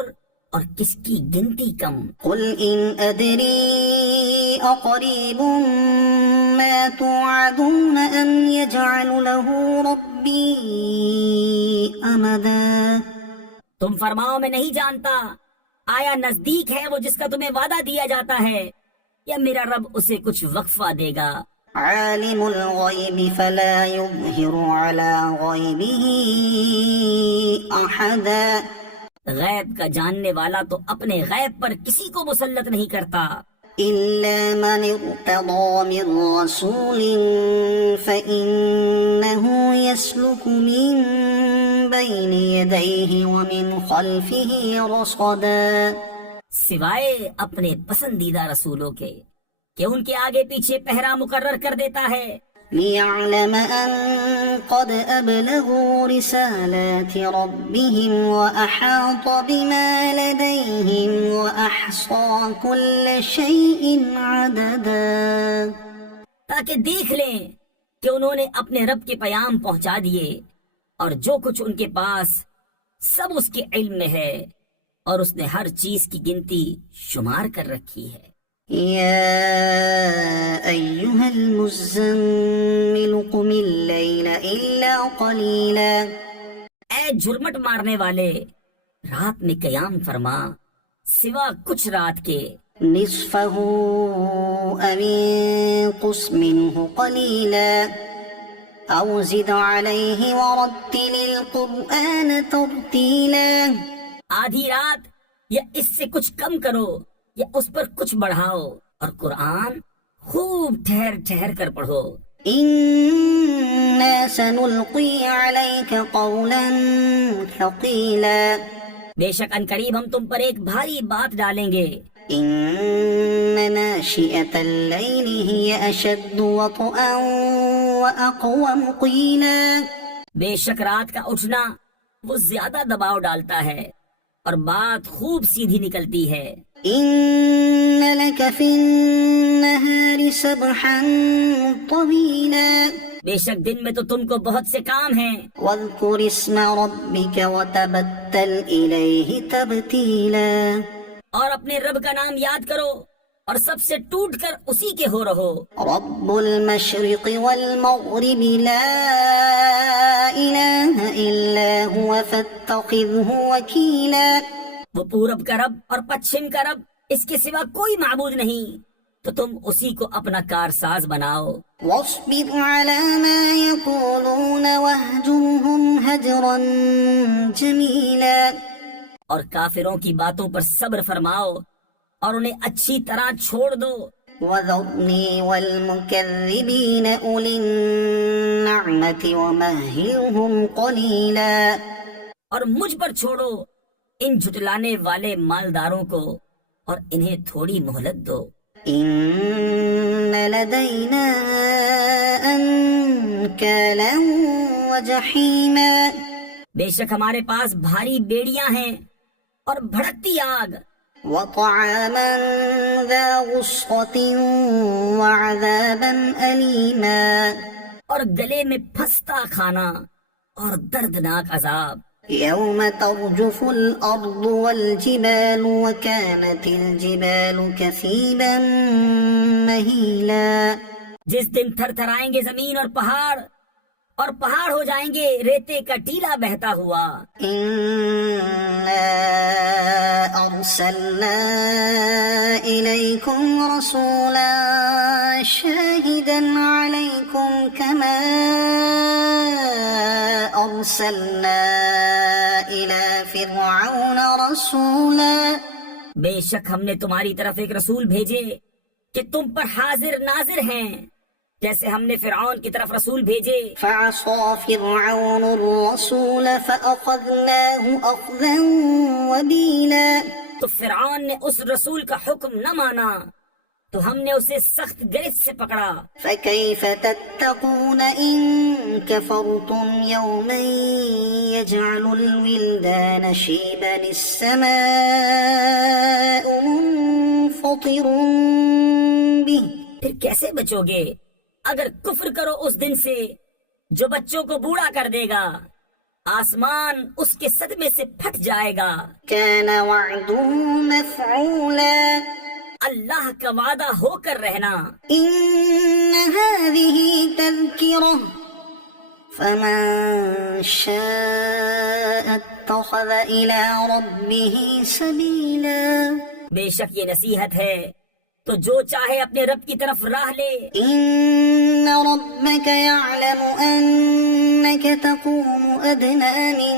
اور کس کی گنتی کم. قُلْ إِنْ أَدْرِي أَقَرِيبٌ مَا تُوعَدُونَ أَمْ يَجْعَلُ لَهُ رَبِّي أمدا تم فرماؤ میں نہیں جانتا، آیا نزدیک ہے وہ جس کا تمہیں وعدہ دیا جاتا ہے، یا میرا رب اسے کچھ وقفہ دے گا؟ عالم الغيب فلا يظهر على غيبه أحدا غیب کا جاننے والا تو اپنے غیب پر کسی کو مسلط نہیں کرتا، إلا من ارتضى من رسول فإنه يسلك من بين يديه ومن خلفه رصدا سوائے اپنے پسندیدہ رسولوں کے کہ ان کے آگے پیچھے پہرا مقرر کر دیتا ہے، ليعلم أن قد أبلغوا رسالات ربهم وأحاط بما لديهم وأحصى كل شيء عددا تاکہ دیکھ لیں کہ انہوں نے اپنے رب کے پیام پہنچا دیے، اور جو کچھ ان کے پاس سب اس کے علم میں ہے، اور اس نے ہر چیز کی گنتی شمار کر رکھی ہے۔ يا أيها المزمل قم الليل إلا قليلا اے جھرمٹ مارنے والے، رات میں قیام فرما سوا کچھ رات کے، نصفه أو انقص منه قليلا أو زد عليه ورتل القرآن ترتيلا آدھی رات یا اس سے کچھ کم کرو یا اس پر کچھ بڑھاؤ، اور قرآن خوب ٹھہر ٹھہر کر پڑھو۔ إنا سنلقي عليك قولا ثقيلا بے شک ان قریب ہم تم پر ایک بھاری بات ڈالیں گے۔ إن ناشئة الليل هي أشد وطئا وأقوم قيلا بے شک رات کا اٹھنا وہ زیادہ دباؤ ڈالتا ہے اور بات خوب سیدھی نکلتی ہے۔ إن لك في النهار سبحا طويلا بے شک دن میں تو تم کو بہت سے کام ہیں، واذكر اسم ربك وتبتل إليه تبتيلا اور اپنے رب کا نام یاد کرو اور سب سے ٹوٹ کر اسی کے ہو رہو۔ رب المشرق والمغرب لا إله إلا هو فاتخذه وكيلا وہ پورب کا رب اور پچھم کا رب، اس کے سوا کوئی معبود نہیں، تو تم اسی کو اپنا کارساز بناؤ۔ واصبر على ما يقولون واهجرهم هجرا جميلا اور کافروں کی باتوں پر صبر فرماؤ اور انہیں اچھی طرح چھوڑ دو۔ وذرني والمكذبين أولي النعمة ومهلهم قليلا اور مجھ پر چھوڑو ان جھٹلانے والے مالداروں کو اور انہیں تھوڑی مہلت دو۔ إن لدينا أنكالا وجحيما بے شک ہمارے پاس بھاری بیڑیاں ہیں اور بھڑکتی آگ، وطعاما ذا غصة وعذابا أليما اور گلے میں پھنستا کھانا اور دردناک عذاب۔ يوم ترجف الأرض والجبال وكانت الجبال كثيبا مهيلا جس دن تھر تھرائیں گے زمین اور پہاڑ ہو جائیں گے ریتے کا ٹیلا بہتا ہوا۔ إنا أرسلنا إليكم رسولا شاهدا عليكم كما أرسلنا إلى فرعون رسولا بے شک ہم نے تمہاری طرف ایک رسول بھیجے کہ تم پر حاضر ناظر ہیں، جیسے ہم نے فرعون کی طرف رسول بھیجے۔ فعصى فرعون الرسول فأخذناه أخذا وبيلا تو فرعون نے اس رسول کا حکم نہ مانا تو ہم نے اسے سخت گرفت سے پکڑا۔ فكيف تتقون إن كفرتم يوما يجعل الولدان شيبا السماء منفطر به پھر کیسے بچو گے اگر کفر کرو اس دن سے جو بچوں کو بوڑھا کر دے گا، آسمان اس کے صدمے سے پھٹ جائے گا۔ كان وعده مفعولا اللہ کا وعدہ ہو کر رہنا۔ إن هذه تذكرة فمن شاء اتخذ إلى ربه سبيلا بے شک یہ نصیحت ہے تو جو چاہے اپنے رب کی طرف راہ لے. إن ربك يعلم أنك تقوم أدنى من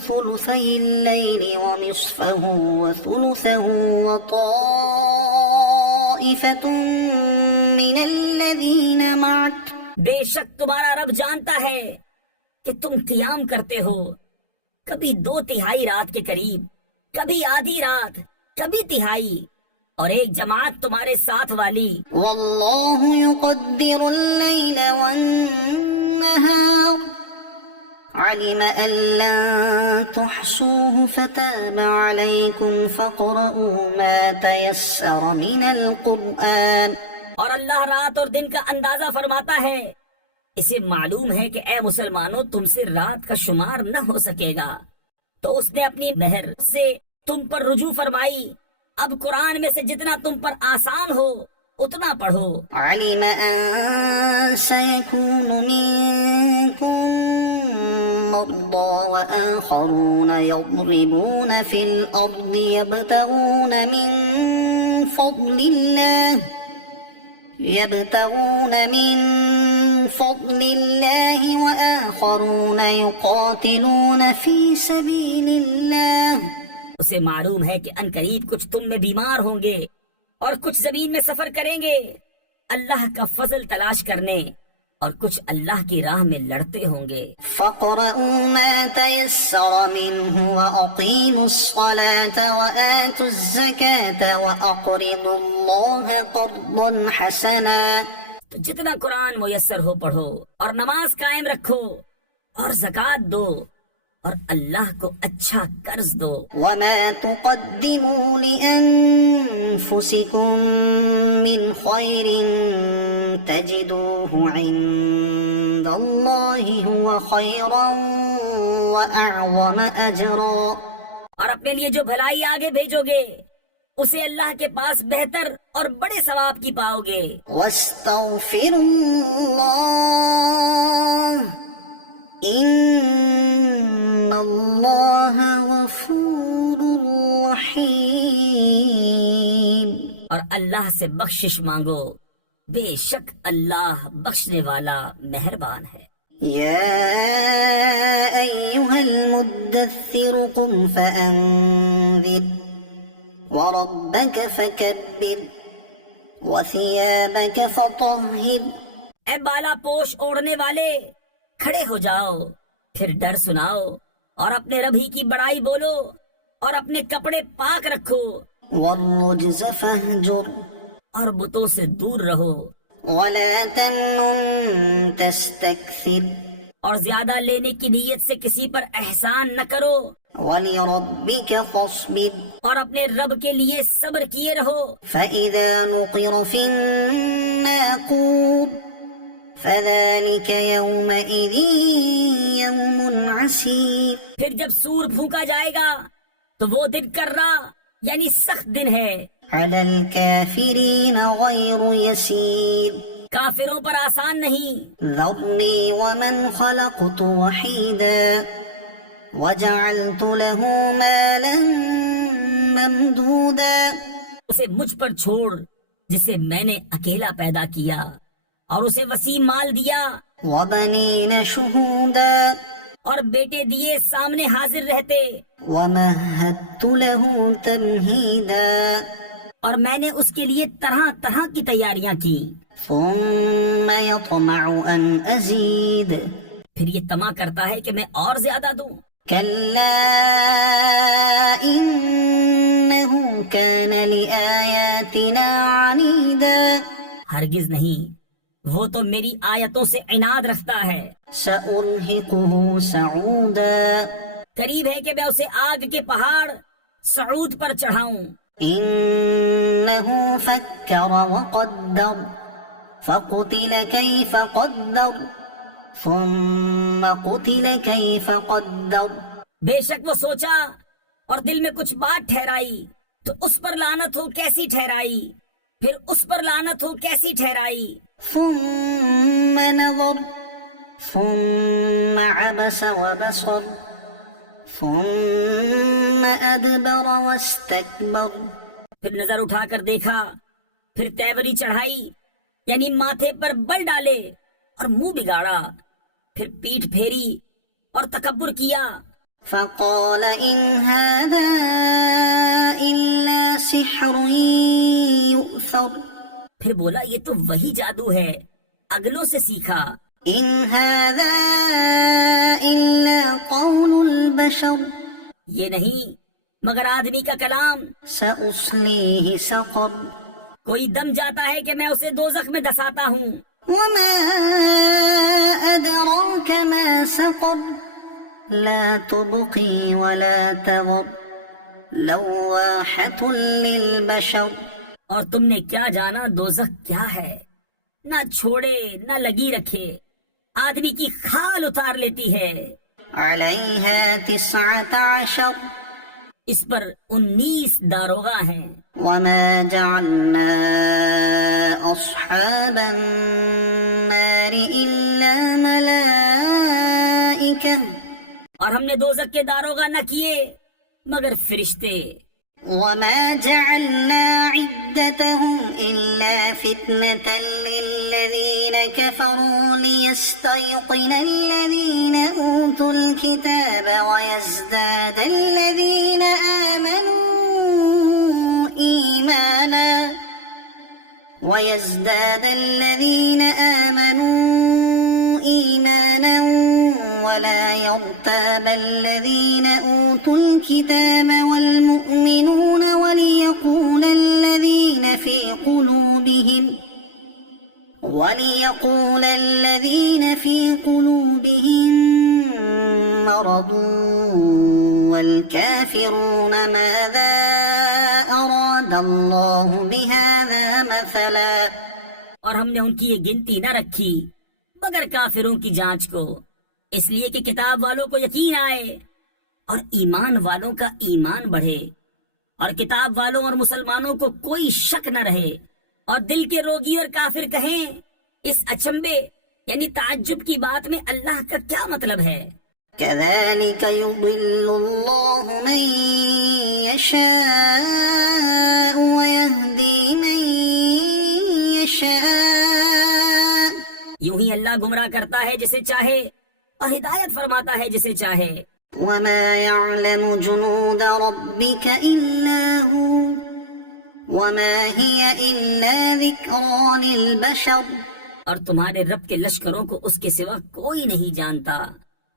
ثلثي الليل ونصفه وثلثه وطائفة من الذين معك بے شک تمہارا رب جانتا ہے کہ تم قیام کرتے ہو کبھی 2/3 رات کے قریب، کبھی آدھی رات، کبھی تہائی، اور ایک جماعت تمہارے ساتھ والی. والله يقدر الليل والنهار علم أن لن تحصوه فتاب عليكم فاقرؤوا ما تيسر من القرآن. اور اللہ رات اور دن کا اندازہ فرماتا ہے، اسے معلوم ہے کہ اے مسلمانوں تم سے رات کا شمار نہ ہو سکے گا، تو اس نے اپنی مہر سے تم پر رجوع فرمائی. اب قرآن میں سے جتنا تم پر آسان ہو اتنا پڑھو. علم أن سيكون منكم مرضى وآخرون يضربون في الأرض يبتغون من فضل الله وآخرون يقاتلون في سبيل الله. اسے معلوم ہے کہ عنقریب کچھ تم میں بیمار ہوں گے اور کچھ زمین میں سفر کریں گے اللہ کا فضل تلاش کرنے، اور کچھ اللہ کی راہ میں لڑتے ہوں گے. فاقرؤوا ما تيسر منه وأقيموا الصلاة وآتوا الزكاة وأقرضوا الله قرضا حسنا. تو جتنا قرآن میسر ہو پڑھو اور نماز قائم رکھو اور زکوٰۃ دو اور اللہ کو اچھا قرض دو. وما تقدموا لأنفسكم من خير تجدوه عند الله هو خيرا وأعظم أجرا. اور اپنے لیے جو بھلائی آگے بھیجو گے اسے اللہ کے پاس بہتر اور بڑے ثواب کی پاؤ گے. واستغفروا الله إن الله غفور رحيم. اور اللہ سے بخشش مانگو، بے شک اللہ بخشنے والا مہربان ہے. يا أيها المدثر قم فأنذر وربك فكبر وثيابك فطهر. اے بالا پوش اوڑھنے والے کھڑے ہو جاؤ، پھر ڈر سناؤ اور اپنے رب ہی کی بڑائی بولو اور اپنے کپڑے پاک رکھو. والرجز فاهجر اور بتوں سے دور رہو ولا تمنن تستكثر اور زیادہ لینے کی نیت سے کسی پر احسان نہ کرو. ولربك فاصبر اور اپنے رب کے لیے صبر کیے رہو. فإذا نقر في الناقور فذلك يومئذ يوم عسير. پھر جب سور پھونکا جائے گا تو وہ دن کرا یعنی سخت دن ہے، على الكافرين غير يسير. کافروں پر آسان نہیں. ذرني ومن خلقت وحيدا وجعلت له مالا ممدودا. اسے مجھ پر چھوڑ جسے میں نے اکیلا پیدا کیا اور اسے وسیع مال دیا وبنين شهودا اور بیٹے دیے سامنے حاضر رہتے. ومهدت له تمهيدا اور میں نے اس کے لیے طرح طرح کی تیاریاں کی. ثم يطمع أن أزيد پھر یہ طمع کرتا ہے کہ میں اور زیادہ دوں. كلا إنه كان لآياتنا عنيدا. ہرگز نہیں، وہ تو میری آیتوں سے عناد رکھتا ہے. سأرهقه صعودا قریب ہے کہ میں اسے آگ کے پہاڑ سعود پر چڑھاؤں. إنه فكر وقدر فقتل كيف قدر ثم قتل كيف قدر. بے شک وہ سوچا اور دل میں کچھ بات ٹھہرائی تو اس پر لعنت ہو کیسی ٹھہرائی، پھر اس پر لعنت ہو کیسی ٹھہرائی. ثم نظر ثم عبس وبصر ثم أدبر واستكبر. پھر نظر اٹھا کر دیکھا، پھر تیوری چڑھائی یعنی ماتھے پر بل ڈالے اور منہ بگاڑا، پھر پیٹھ پھیری اور تکبر کیا. فقال إن هذا إلا سحر يؤثر. پھر بولا یہ تو وہی جادو ہے، اگلوں سے سیکھا. إن هذا إلا قول البشر. یہ نہیں مگر آدمی کا کلام. سأصليه سقر. کوئی دم جاتا ہے کہ میں اسے دوزخ میں دساتا ہوں. وما أدراك ما سقر. لا تبقي ولا تذر. لواحة للبشر. اور تم نے کیا جانا دوزخ کیا ہے، نہ چھوڑے نہ لگی رکھے، آدمی کی کھال اتار لیتی ہے. عليها 19. اس پر 19 داروغہ ہیں. وما جعلنا أصحاب النار إلا ملائكة. اور ہم نے دوزخ کے داروغہ نہ کیے مگر فرشتے. وما جعلنا عدتهم إلا فتنة للذين كفروا ليستيقن الذين أوتوا الكتاب ويزداد الذين آمنوا إيمانا ولا يرتاب الذين أوتوا الكتاب والمؤمنون وليقول الذين في قلوبهم مرض والكافرون ماذا أراد الله بهذا مثلا. اور ہم نے ان کی یہ گنتی نہ رکھی مگر کافروں کی جانچ کو، اس لیے کہ کتاب والوں کو یقین آئے اور ایمان والوں کا ایمان بڑھے، اور کتاب والوں اور مسلمانوں کو کوئی شک نہ رہے، اور دل کے روگی اور کافر کہیں اس اچنبے یعنی تعجب کی بات میں اللہ کا کیا مطلب ہے. كذلك يضل الله من يشاء ويهدي من يشاء. یوں ہی اللہ گمراہ کرتا ہے جسے چاہے اور ہدایت فرماتا ہے جسے چاہے. وما يعلم جنود ربك إلا هو وما هي إلا ذكرى للبشر. اور تمہارے رب کے لشکروں کو اس کے سوا کوئی نہیں جانتا،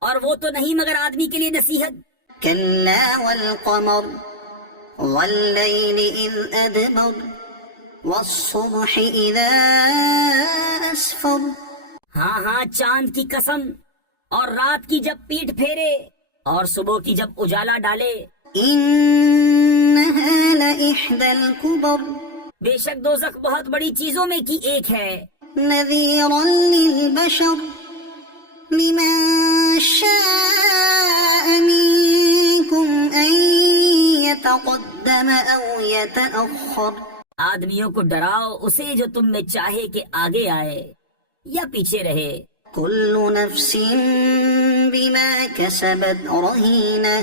اور وہ تو نہیں مگر آدمی کے لیے نصیحت. كلا والقمر والليل إذ أدبر والصبح إذا أسفر. ہاں ہاں چاند کی قسم، اور رات کی جب پیٹ پھیرے اور صبح کی جب اجالا ڈالے. إنها لإحدى الكبر. بے شک دوزخ بہت بڑی چیزوں میں کی ایک ہے. نذيرا للبشر لمن شاء منكم أن يتقدم أو يتأخر. آدمیوں کو ڈراؤ اسے جو تم میں چاہے کہ آگے آئے یا پیچھے رہے. كل نفس بما كسبت رهينة.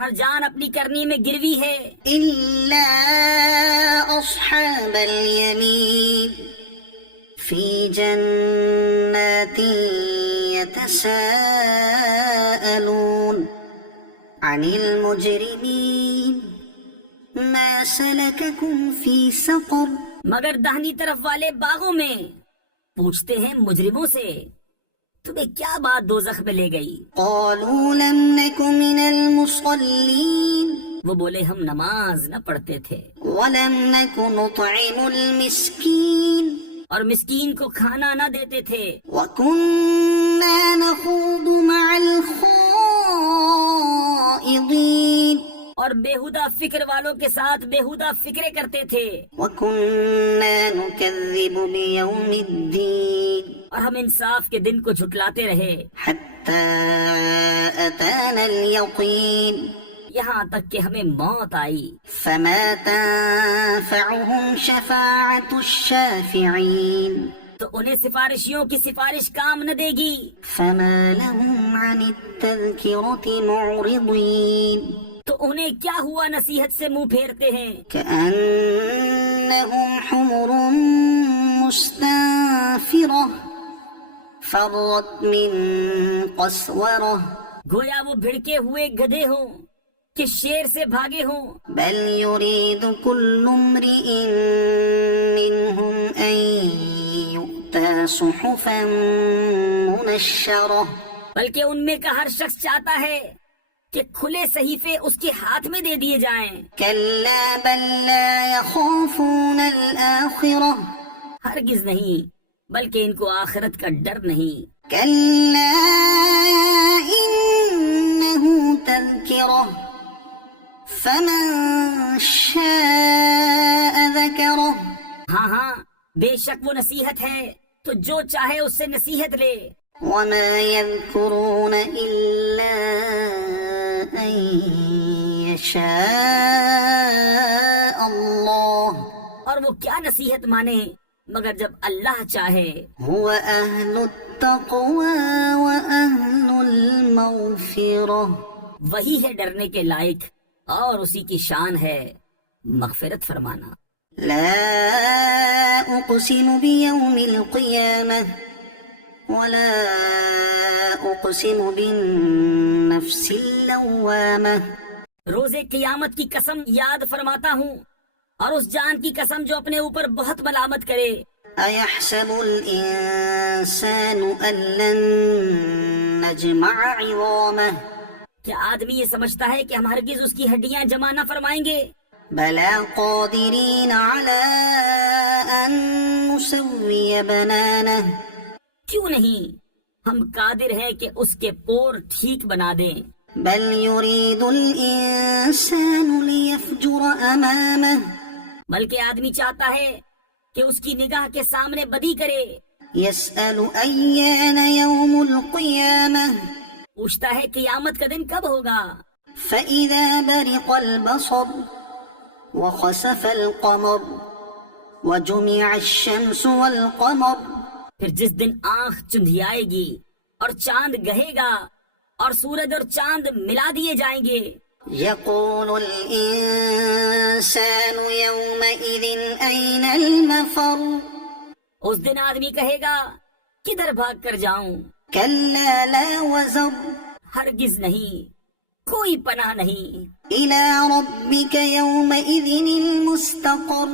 ہر جان اپنی کرنی میں گروی ہے إلا أصحاب اليمين في جنات يتساءلون عن المجرمين ما سلككم في سقر. مگر دہنی طرف والے باغوں میں پوچھتے ہیں مجرموں سے تمہیں کیا بات دوزخ میں لے گئی. قالوا لم نك من المصلين وہ بولے ہم نماز نہ پڑھتے تھے ولم نك نطعم المسكين اور مسکین کو کھانا نہ دیتے تھے وكنا نخوض مع الخائضين اور بےہودہ فکر والوں کے ساتھ بےہودہ فکرے کرتے تھے وكنا نكذب بيوم الدين اور ہم انصاف کے دن کو جھٹلاتے رہے حتى أتانا اليقين یہاں تک کہ ہمیں موت آئی. فما تنفعهم شفاعة الشافعين. تو انہیں سفارشیوں کی سفارش کام نہ دے گی. فما لهم عن التذكرة معرضين تو انہیں کیا ہوا نصیحت سے منہ پھیرتے ہیں؟ كأنهم حمر مستنفرة فرت من قسورة گویا وہ بھڑکے ہوئے گدھے ہوں کہ شیر سے بھاگے ہوں. بل يريد كل امرئ منهم أن يؤتى صحفا منشرة بلکہ ان میں کا ہر شخص چاہتا ہے کہ کھلے صحیفے اس کے ہاتھ میں دے دیے جائیں. كلا بل لا يخافون الآخرة ہرگز نہیں، بلکہ ان کو آخرت کا ڈر نہیں. كلا إنه تذكرة فمن شاء ذكره ہاں ہاں، بے شک وہ نصیحت ہے، تو جو چاہے اس سے نصیحت لے. وما يذكرون إلا أن يشاء الله اور وہ کیا نصیحت مانے مگر جب اللہ چاہے. هو أهل التقوى وأهل المغفرة وہی ہے ڈرنے کے لائق اور اسی کی شان ہے مغفرت فرمانا. لا أقسم بيوم القيامة ولا أقسم بالنفس اللوامة روز قیامت کی قسم یاد فرماتا ہوں اور اس جان کی قسم جو اپنے اوپر بہت ملامت کرے. أيحسب الإنسان أن لن نجمع عظامه کیا آدمی یہ سمجھتا ہے کہ ہم ہرگز اس کی ہڈیاں جمع نہ فرمائیں گے؟ بلى قادرين على أن نسوي بنانه کیوں نہیں، ہم قادر ہیں کہ اس کے پور ٹھیک بنا دیں. بل يريد الإنسان ليفجر أمامه بلکہ آدمی چاہتا ہے کہ اس کی نگاہ کے سامنے بدی کرے. يسأل أيان يوم القيامة پوچھتا ہے قیامت کا دن کب ہوگا. فإذا برق البصر وخسف القمر وجمع الشمس والقمر پھر جس دن آنکھ چندھیائے گی اور چاند گہے گا اور سورج اور چاند ملا دیے جائیں گے. يقول الإنسان يومئذ أين المفر اس دن آدمی کہے گا کدھر بھاگ کر جاؤں. كلا لا وزر ہرگز نہیں، کوئی پناہ نہیں. إلى ربك يومئذ المستقر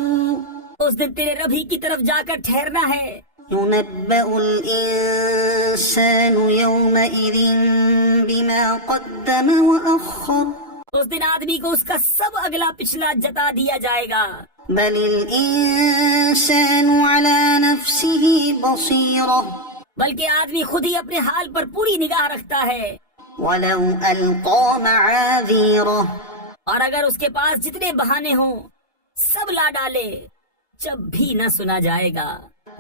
اس دن تیرے رب ہی کی طرف جا کر ٹھہرنا ہے. ينبأ الإنسان يومئذ بما قدم وأخر اس دن آدمی کو اس کا سب اگلا پچھلا جتا دیا جائے گا. بل الإنسان على نفسه بصيرة بلکہ آدمی خود ہی اپنے حال پر پوری نگاہ رکھتا ہے. ولو ألقى معاذيره اور اگر اس کے پاس جتنے بہانے ہوں سب لا ڈالے جب بھی نہ سنا جائے گا.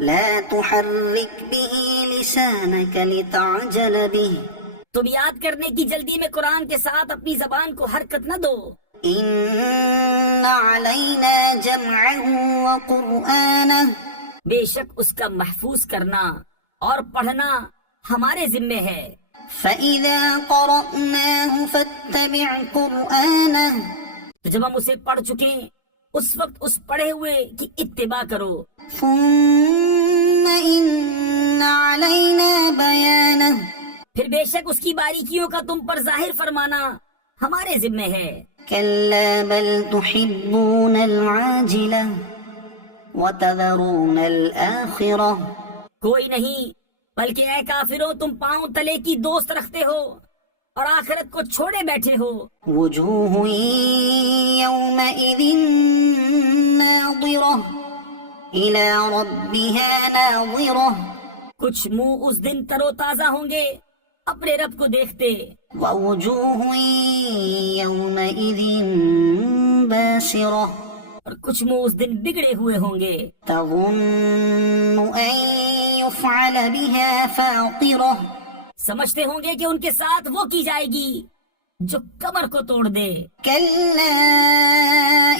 لا تحرك به لسانك لتعجل به تم یاد کرنے کی جلدی میں قرآن کے ساتھ اپنی زبان کو حرکت نہ دو. إن علينا جمعه وقرآنه بے شک اس کا محفوظ کرنا اور پڑھنا ہمارے ذمے ہے. فإذا قرأناه فاتبع قرآنه تو جب ہم اسے پڑھ چکے اس وقت اس پڑھے ہوئے کی اتباع کرو. ثم إن علينا بيانه پھر بے شک اس کی باریکیوں کا تم پر ظاہر فرمانا ہمارے ذمے ہے. كلا بل تحبون العاجلة وتذرون الآخرة کوئی نہیں، بلکہ اے کافروں تم پاؤں تلے کی دوست رکھتے ہو اور آخرت کو چھوڑے بیٹھے ہو. وجوه يومئذ ناظرة إلى ربها ناظرة کچھ منہ اس دن تر و تازہ ہوں گے اپنے رب کو دیکھتے. ووجوه يومئذ باسرة اور کچھ منہ اس دن بگڑے ہوئے ہوں گے. تظن أن يفعل بها فاقرة سمجھتے ہوں گے کہ ان کے ساتھ وہ کی جائے گی جو کمر کو توڑ دے. كلا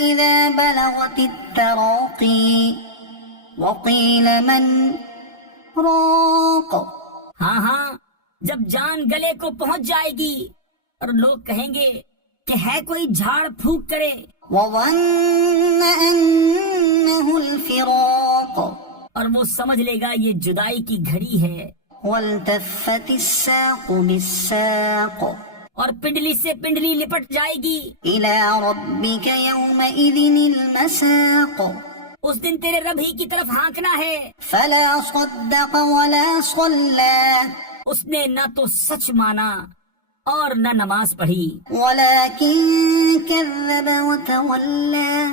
إذا بلغت التراقي وقيل من راق ہاں ہاں، جب جان گلے کو پہنچ جائے گی اور لوگ کہیں گے کہ ہے کوئی جھاڑ پھونک کرے، وظن أنه الفراق اور وہ سمجھ لے گا یہ جدائی کی گھڑی ہے، والتفت الساق بالساق اور پنڈلی سے پنڈلی لپٹ جائے گی۔ إلى ربك يومئذ المساق اس دن تیرے رب ہی کی طرف ہانکنا ہے۔ فلا صدق ولا صلى اس نے نہ تو سچ مانا اور نہ نماز پڑھی، ولكن كذب وتولى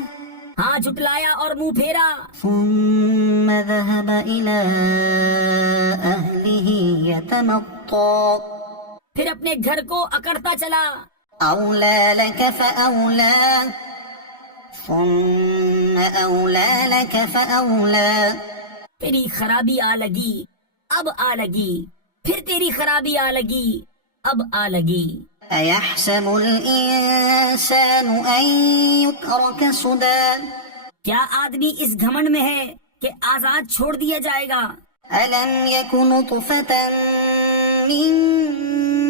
ہاں جھٹلایا اور منہ پھیرا، ثم ذهب إلى أهله يتمطى پھر اپنے گھر کو اکڑتا چلا۔ أولى لك فأولى ثم أولى لك فأولى تیری خرابی آ لگی، اب آ لگی، پھر تیری خرابی آ لگی، اب آ لگی۔ أيحسب الإنسان أن يترك سدى کیا آدمی اس گھمنڈ میں ہے کہ آزاد چھوڑ دیا جائے گا؟ ألم يك نطفة من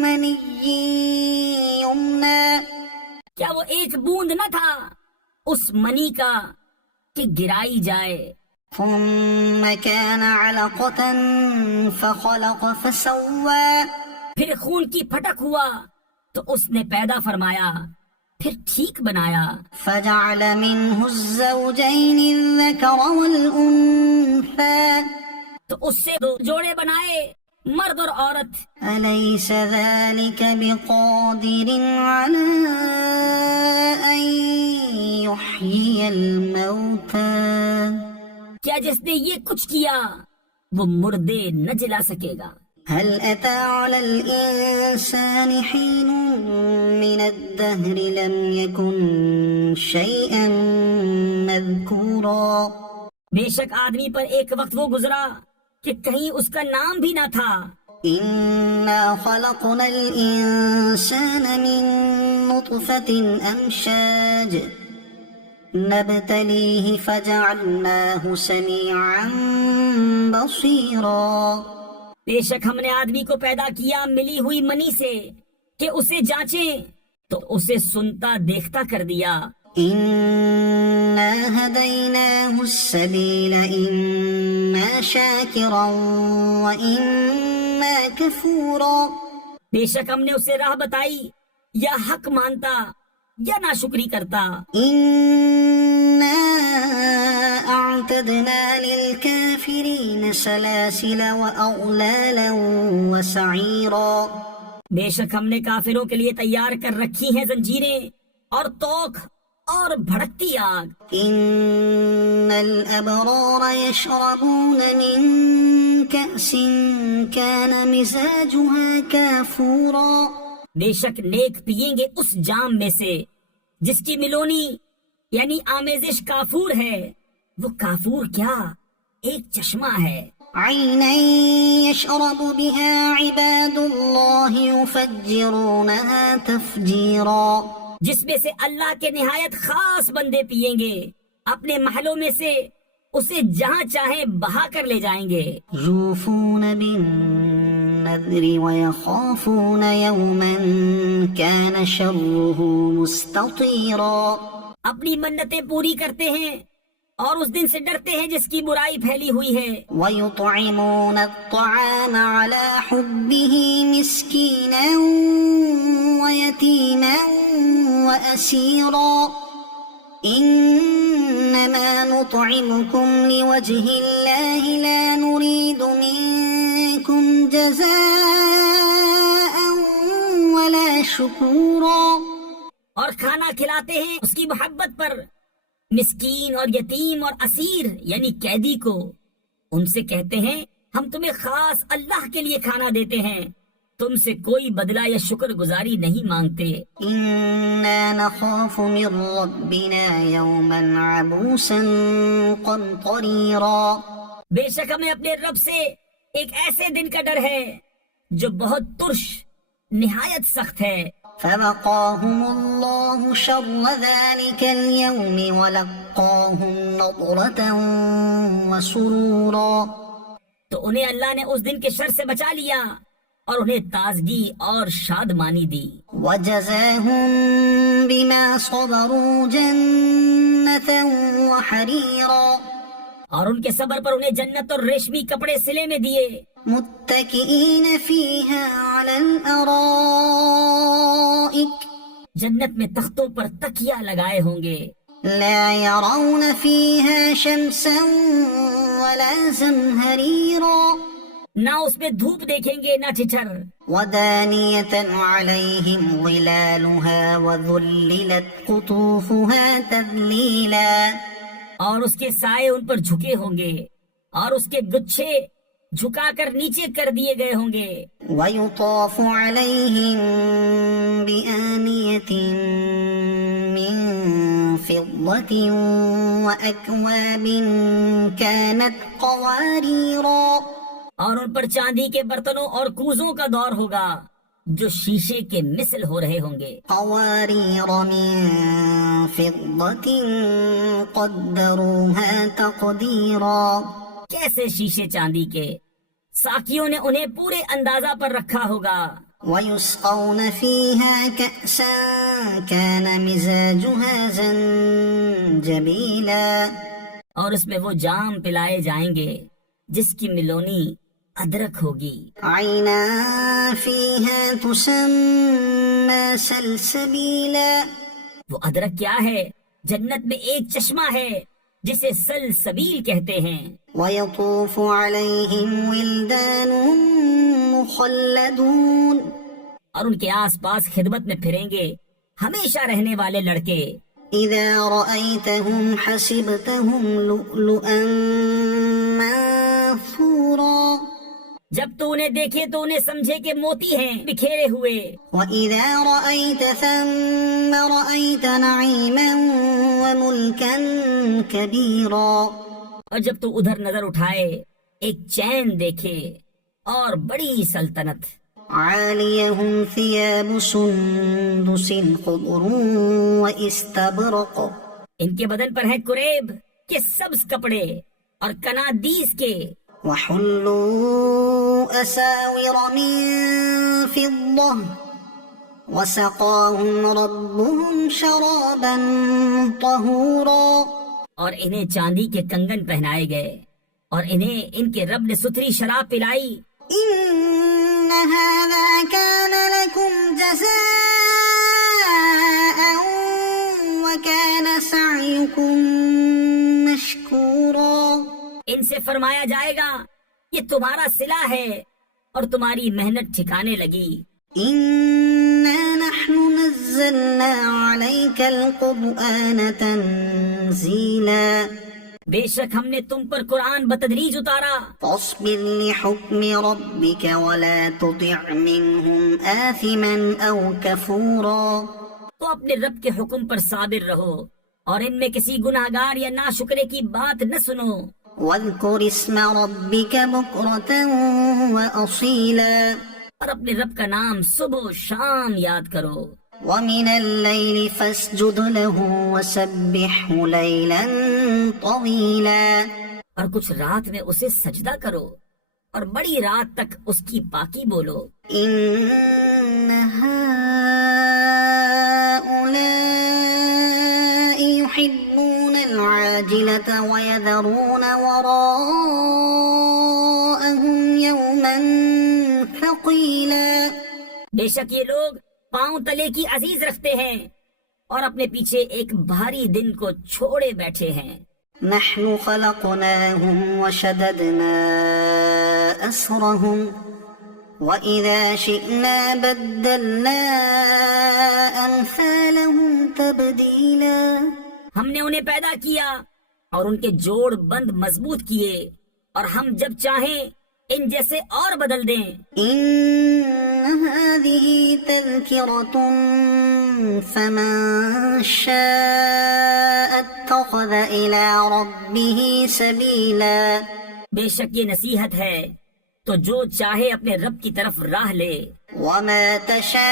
مني يمنى کیا وہ ایک بوند نہ تھا اس منی کا کہ گرائی جائے؟ ثم كان علقة فخلق فسوى پھر خون کی پھٹک ہوا تو اس نے پیدا فرمایا، پھر ٹھیک بنایا، فجعل منه الزوجين الذكر والأنثى تو اس سے دو جوڑے بنائے، مرد اور عورت۔ أليس ذلك بقادر على أن يحيي الموتى کیا جس نے یہ کچھ کیا وہ مردے نہ جلا سکے گا؟ هل أتى على الإنسان حين من الدهر لم يكن شيئا مذكورا بے شک آدمی پر ایک وقت وہ گزرا کہ کہیں اس کا نام بھی نہ تھا۔ إنا خلقنا الإنسان من نطفة أمشاج نبتليه فجعلناه سميعا بصيرا بے شک ہم نے آدمی کو پیدا کیا ملی ہوئی منی سے کہ اسے جانچیں تو اسے سنتا دیکھتا کر دیا۔ إنا هديناه السبيل إما شاكرا وإما كفورا بے شک ہم نے اسے راہ بتائی، یا حق مانتا یا ناشکری کرتا۔ إنا أعتدنا للكافرين سلاسل وأغلالا وسعيرا بے شک ہم نے کافروں کے لیے تیار کر رکھی ہیں زنجیریں اور توق اور بھڑکتی آگ۔ إن الأبرار يشربون من كأس كان مزاجها كافورا بے شک نیک پیئیں گے اس جام میں سے جس کی ملونی یعنی آمیزش کافور ہے۔ وہ کافور کیا، ایک چشمہ ہے۔ عينا يشرب بها عباد الله يفجرونها تفجيرا جس میں سے اللہ کے نہایت خاص بندے پیئیں گے، اپنے محلوں میں سے اسے جہاں چاہیں بہا کر لے جائیں گے۔ يوفون بالنذر ويخافون يوما كان شره مستطيرا اپنی منتیں پوری کرتے ہیں اور اس دن سے ڈرتے ہیں جس کی برائی پھیلی ہوئی ہے۔ ويطعمون الطعام على حبه مسكينا ويتيما وأسيرا إنما نطعمكم لوجه الله لا نريد منكم جزاء ولا شكورا اور کھانا کھلاتے ہیں اس کی محبت پر، مسکین اور یتیم اور اسیر یعنی قیدی کو۔ ان سے کہتے ہیں ہم تمہیں خاص اللہ کے لیے کھانا دیتے ہیں، تم سے کوئی بدلہ یا شکر گزاری نہیں مانگتے۔ إنا نخاف من ربنا يوما عبوسا قمطريرا بے شک ہمیں اپنے رب سے ایک ایسے دن کا ڈر ہے جو بہت ترش نہایت سخت ہے۔ فوقاهم الله شر ذلك اليوم ولقاهم نضرة وسرورا تو انہیں اللہ نے اس دن کے شر سے بچا لیا اور انہیں تازگی اور شادمانی دی. وجزاهم بما صبروا جنة وحريرا اور ان کے صبر پر انہیں جنت اور ریشمی کپڑے سلے میں دیے. متكئين فيها على الأرائك جنت میں تختوں پر تکیا لگائے ہوں گے. لا يرون فيها شمسا ولا زمهريرا نہ اس میں دھوپ دیکھیں گے نہ ٹھٹر. ودانية عليهم ظلالها وذللت قطوفها تذليلا اور اس کے سائے ان پر جھکے ہوں گے اور اس کے گچھے جھکا کر نیچے کر دیے گئے ہوں گے. ويطاف عليهم بآنية من فضة وأكواب كانت قواريرا اور ان پر چاندی کے برتنوں اور کوزوں کا دور ہوگا جو شیشے کے مثل ہو رہے ہوں گے. قوارير من فضة قدروها تقديرا کیسے شیشے چاندی کے ساقیوں نے انہیں پورے اندازہ پر رکھا ہوگا. ويسقون فيها كأسا كان مزاجها زنجبيلا اور اس میں وہ جام پلائے جائیں گے جس کی ملونی ادرک ہوگی. عينا فيها تسمى سلسبيلا وہ ادرک کیا ہے؟ جنت میں ایک چشمہ ہے جسے سلسبیل کہتے ہیں. ويطوف عليهم ولدان مخلدون اور ان کے آس پاس خدمت میں پھریں گے ہمیشہ رہنے والے لڑکے. إذا رأيتهم حسبتهم لؤلؤا منثورا جب تو انہیں دیکھے تو انہیں سمجھے کہ موتی ہیں بکھیرے ہوئے. وإذا رأيت ثم رأيت نعيما وملكا كبيرا اور جب تو ادھر نظر اٹھائے ایک چین دیکھے اور بڑی سلطنت. عاليهم ثياب سندس خضر واستبرق ان کے بدن پر ہیں کریب کے سبز کپڑے اور کنادیس کے. وحلوا أساور من فضة وسقاهم ربهم شرابا طهورا اور انہیں چاندی کے کنگن پہنائے گئے اور انہیں ان کے رب نے ستھری شراب پلائی. إن هذا كان لكم جزاء وكان سعيكم مشكورا ان سے فرمایا جائے گا یہ تمہارا صلہ ہے اور تمہاری محنت ٹھکانے لگی. إنا نحن نزلنا عليك القرآن تنزيلا بے شک ہم نے تم پر قرآن بتدریج اتارا. فاصبر لحكم ربك ولا تطع منهم آثما أو كفورا تو اپنے رب کے حکم پر صابر رہو اور ان میں کسی گناہگار یا ناشکرے کی بات نہ سنو. واذكر اسم ربك بكرة وأصيلا اور اپنے رب کا نام صبح و شام یاد کرو. ومن الليل فاسجد له وسبحه ليلا طويلا اور کچھ رات میں اسے سجدہ کرو اور بڑی رات تک اس کی پاکی بولو. إن هؤلاء يحبون العاجلة ويذرون وراءهم يوما ثقيلا بے شک یہ لوگ پاؤں تلے کی عزیز رکھتے ہیں اور اپنے پیچھے ایک بھاری دن کو چھوڑے بیٹھے ہیں. نحن خلقناهم وشددنا أسرهم وإذا شئنا بدلنا أمثالهم تبديلا ہم نے انہیں پیدا کیا اور ان کے جوڑ بند مضبوط کیے اور ہم جب چاہیں ان جیسے اور بدل دیں. إن هذه تذكرة فمن شاء اتخذ إلى ربه سبيلا بے شک یہ نصیحت ہے تو جو چاہے اپنے رب کی طرف راہ لے. وما تشاءون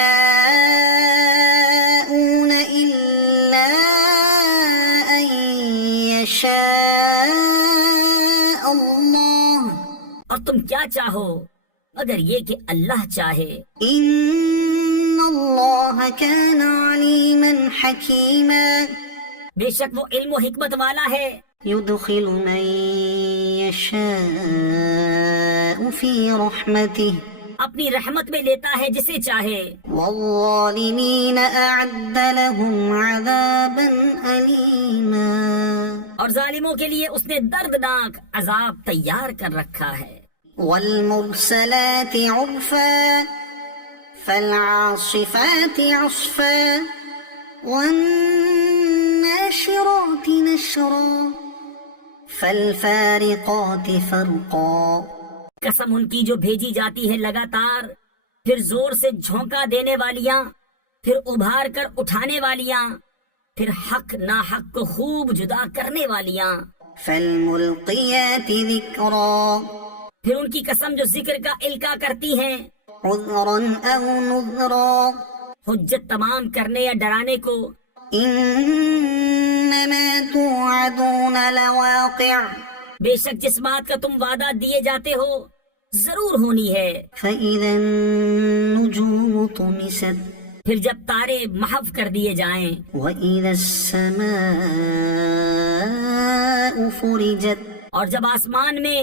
إلا أن يشاء الله اور تم کیا چاہو مگر یہ کہ اللہ چاہے. إن الله كان عليما حكيما بے شک وہ علم و حکمت والا ہے. يدخل من يشاء في رحمته اپنی رحمت میں لیتا ہے جسے چاہے. والظالمين أعد لهم عذابا أليما اور ظالموں کے لیے اس نے دردناک عذاب تیار کر رکھا ہے. والمرسلات عرفا فالعاصفات عصفا والناشرات نشرا فالفارقات فرقا. قسم ان کی جو بھیجی جاتی ہے لگاتار، پھر زور سے جھونکا دینے والیاں، پھر ابھار کر اٹھانے والیاں، پھر حق ناحق کو خوب جدا کرنے والیاں. فالملقيات ذكرا پھر ان کی قسم جو ذکر کا القاء کرتی ہیں، عذرا أو نذرا حجت تمام کرنے یا ڈرانے کو. إنما توعدون لواقع بے شک جس بات کا تم وعدہ دیے جاتے ہو ضرور ہونی ہے. فإذا النجوم طمست پھر جب تارے محو کر دیے جائیں، وإذا السماء فرجت اور جب آسمان میں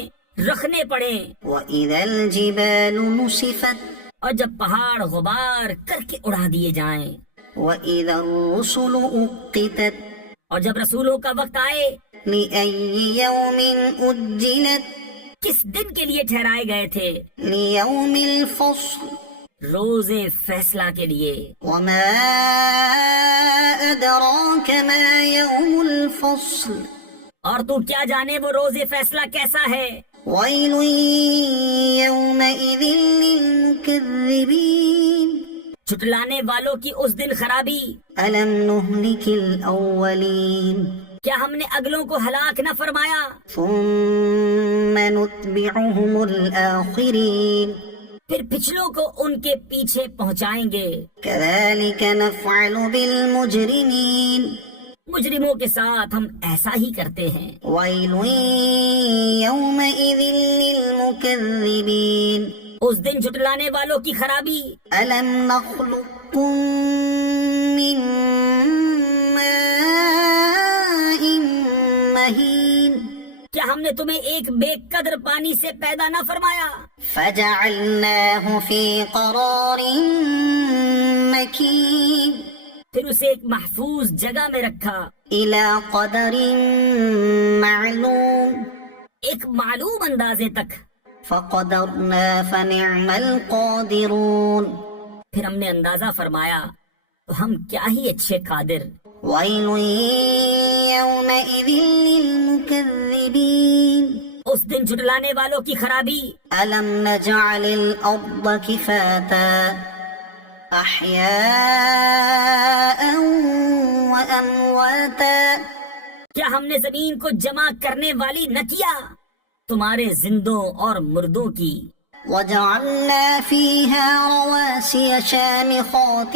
رکھنے پڑیں، وإذا الجبال نصفت اور جب پہاڑ غبار کر کے اڑا دیے جائیں، وإذا الرسل أقتت اور جب رسولوں کا وقت آئے، لأي يوم أجلت کس دن کے لیے ٹھہرائے گئے تھے؟ ليوم الفصل روز فیصلہ کے لیے. وما أدراك ما يوم الفصل اور تو کیا جانے وہ روز فیصلہ کیسا ہے؟ ويل يومئذ للمكذبين جھٹلانے والوں کی اس دن خرابی. ألم نهلك الأولين کیا ہم نے اگلوں کو ہلاک نہ فرمایا؟ ثم نتبعهم الآخرين پھر پچھلوں کو ان کے پیچھے پہنچائیں گے. كذلك نفعل بالمجرمين مجرموں کے ساتھ ہم ایسا ہی کرتے ہیں. ويل يومئذ للمكذبين اس دن جھٹلانے والوں کی خرابی. ألم نخلقكم من ماء مهين کیا ہم نے تمہیں ایک بے قدر پانی سے پیدا نہ فرمایا؟ فجعلناه في قرار مكين پھر اسے ایک محفوظ جگہ میں رکھا، إلى قدر معلوم ایک معلوم اندازے تک. فقدرنا فنعم القادرون پھر ہم نے اندازہ فرمایا تو ہم کیا ہی اچھے قادر. ويل يومئذ للمكذبين اس دن جھٹلانے والوں کی خرابی. ألم نجعل الأرض كفاتا أحياء وأمواتا کیا ہم نے زمین کو جمع کرنے والی نہ کیا تمہارے زندوں اور مردوں کی. وجعلنا فيها رواسي شامخات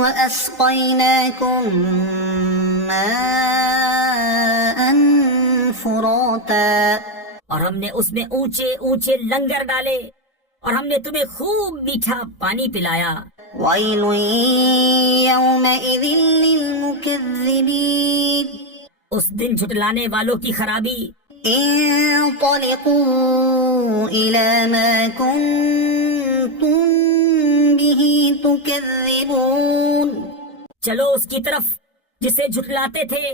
وأسقيناكم ماء فراتا اور ہم نے اس میں اونچے اونچے لنگر ڈالے اور ہم نے تمہیں خوب میٹھا پانی پلایا. ويل يومئذ للمكذبين اس دن جھٹلانے والوں کی خرابی. انطلقوا إلى ما كنتم به تكذبون چلو اس کی طرف جسے جھٹلاتے تھے.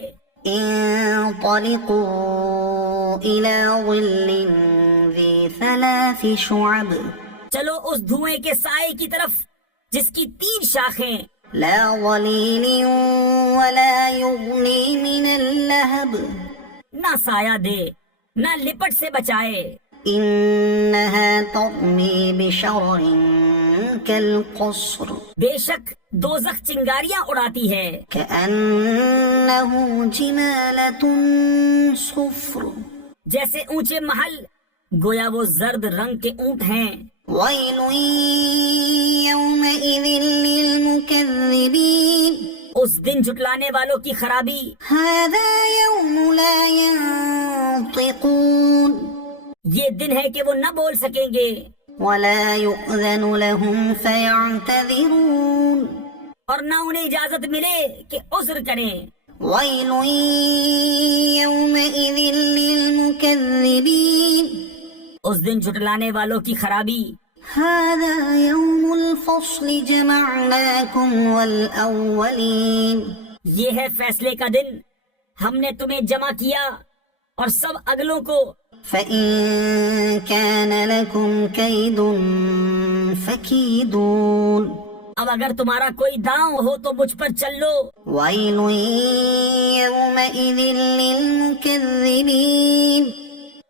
انطلقوا إلى ظل ذي 3 شعب چلو اس دھوئیں کے سائے کی طرف جس کی 3 شاخیں. لا ظليل ولا يغني من اللهب نہ سایہ دے نہ لپٹ سے بچائے. إنها ترمي بشرر كالقصر بے شک دوزخ چنگاریاں اڑاتی ہے. كأنه جمالة صفر جیسے اونچے محل گویا وہ زرد رنگ کے اونٹ ہیں. ويل يومئذ للمكذبين اس دن جھٹلانے والوں کی خرابی. هذا يوم لا ينطقون یہ دن ہے کہ وہ نہ بول سکیں گے ولا يؤذن لهم فيعتذرون اور نہ انہیں اجازت ملے کہ عذر کریں. ويل يومئذ للمكذبين اس دن جھٹلانے والوں کی خرابی. هذا يوم الفصل جمعناكم والأولين یہ ہے فیصلے کا دن، ہم نے تمہیں جمع کیا اور سب اگلوں کو. فإن كان لكم كيد فكيدون اب اگر تمہارا کوئی داؤں ہو تو مجھ پر چل لو. ويل يومئذ للمكذبين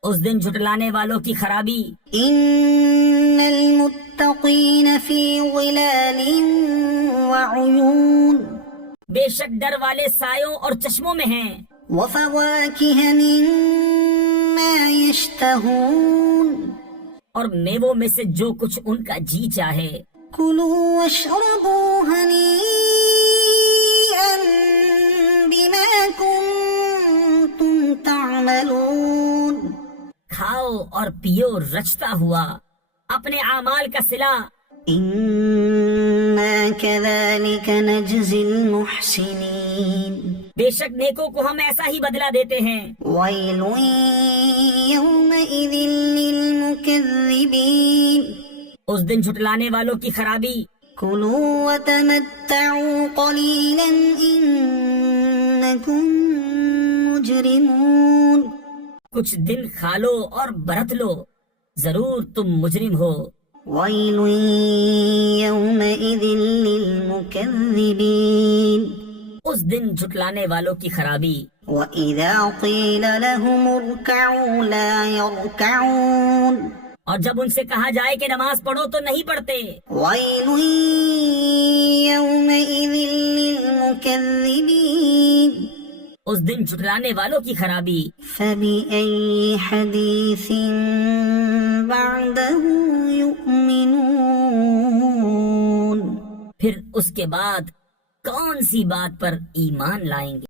اس دن جھٹلانے والوں کی خرابی. إن المتقين في ظلال وعيون بے شک ڈر والے سایوں اور چشموں میں ہیں. وفواكه مما يشتهون اور میووں میں سے جو کچھ ان کا جی چاہے. كلوا واشربوا هنيئا بما كنتم تعملون کھاؤ اور پیو رچتا ہوا اپنے اعمال کا صلہ. إنا كذلك نجزي المحسنين بے شک نیکوں کو ہم ایسا ہی بدلہ دیتے ہیں. ويل يومئذ للمكذبين اس دن جھٹلانے والوں کی خرابی. كلوا وتمتعوا قليلا إنكم مجرمون کچھ دن کھا لو اور برت لو، ضرور تم مجرم ہو. ويل يومئذ للمكذبين اس دن جھٹلانے والوں کی خرابی. وإذا قيل لهم اركعوا لا يركعون اور جب ان سے کہا جائے کہ نماز پڑھو تو نہیں پڑھتے. ويل يومئذ للمكذبين اس دن جھٹلانے والوں کی خرابی. فبأي حديث بعده يؤمنون پھر اس کے بعد کون سی بات پر ایمان لائیں گے؟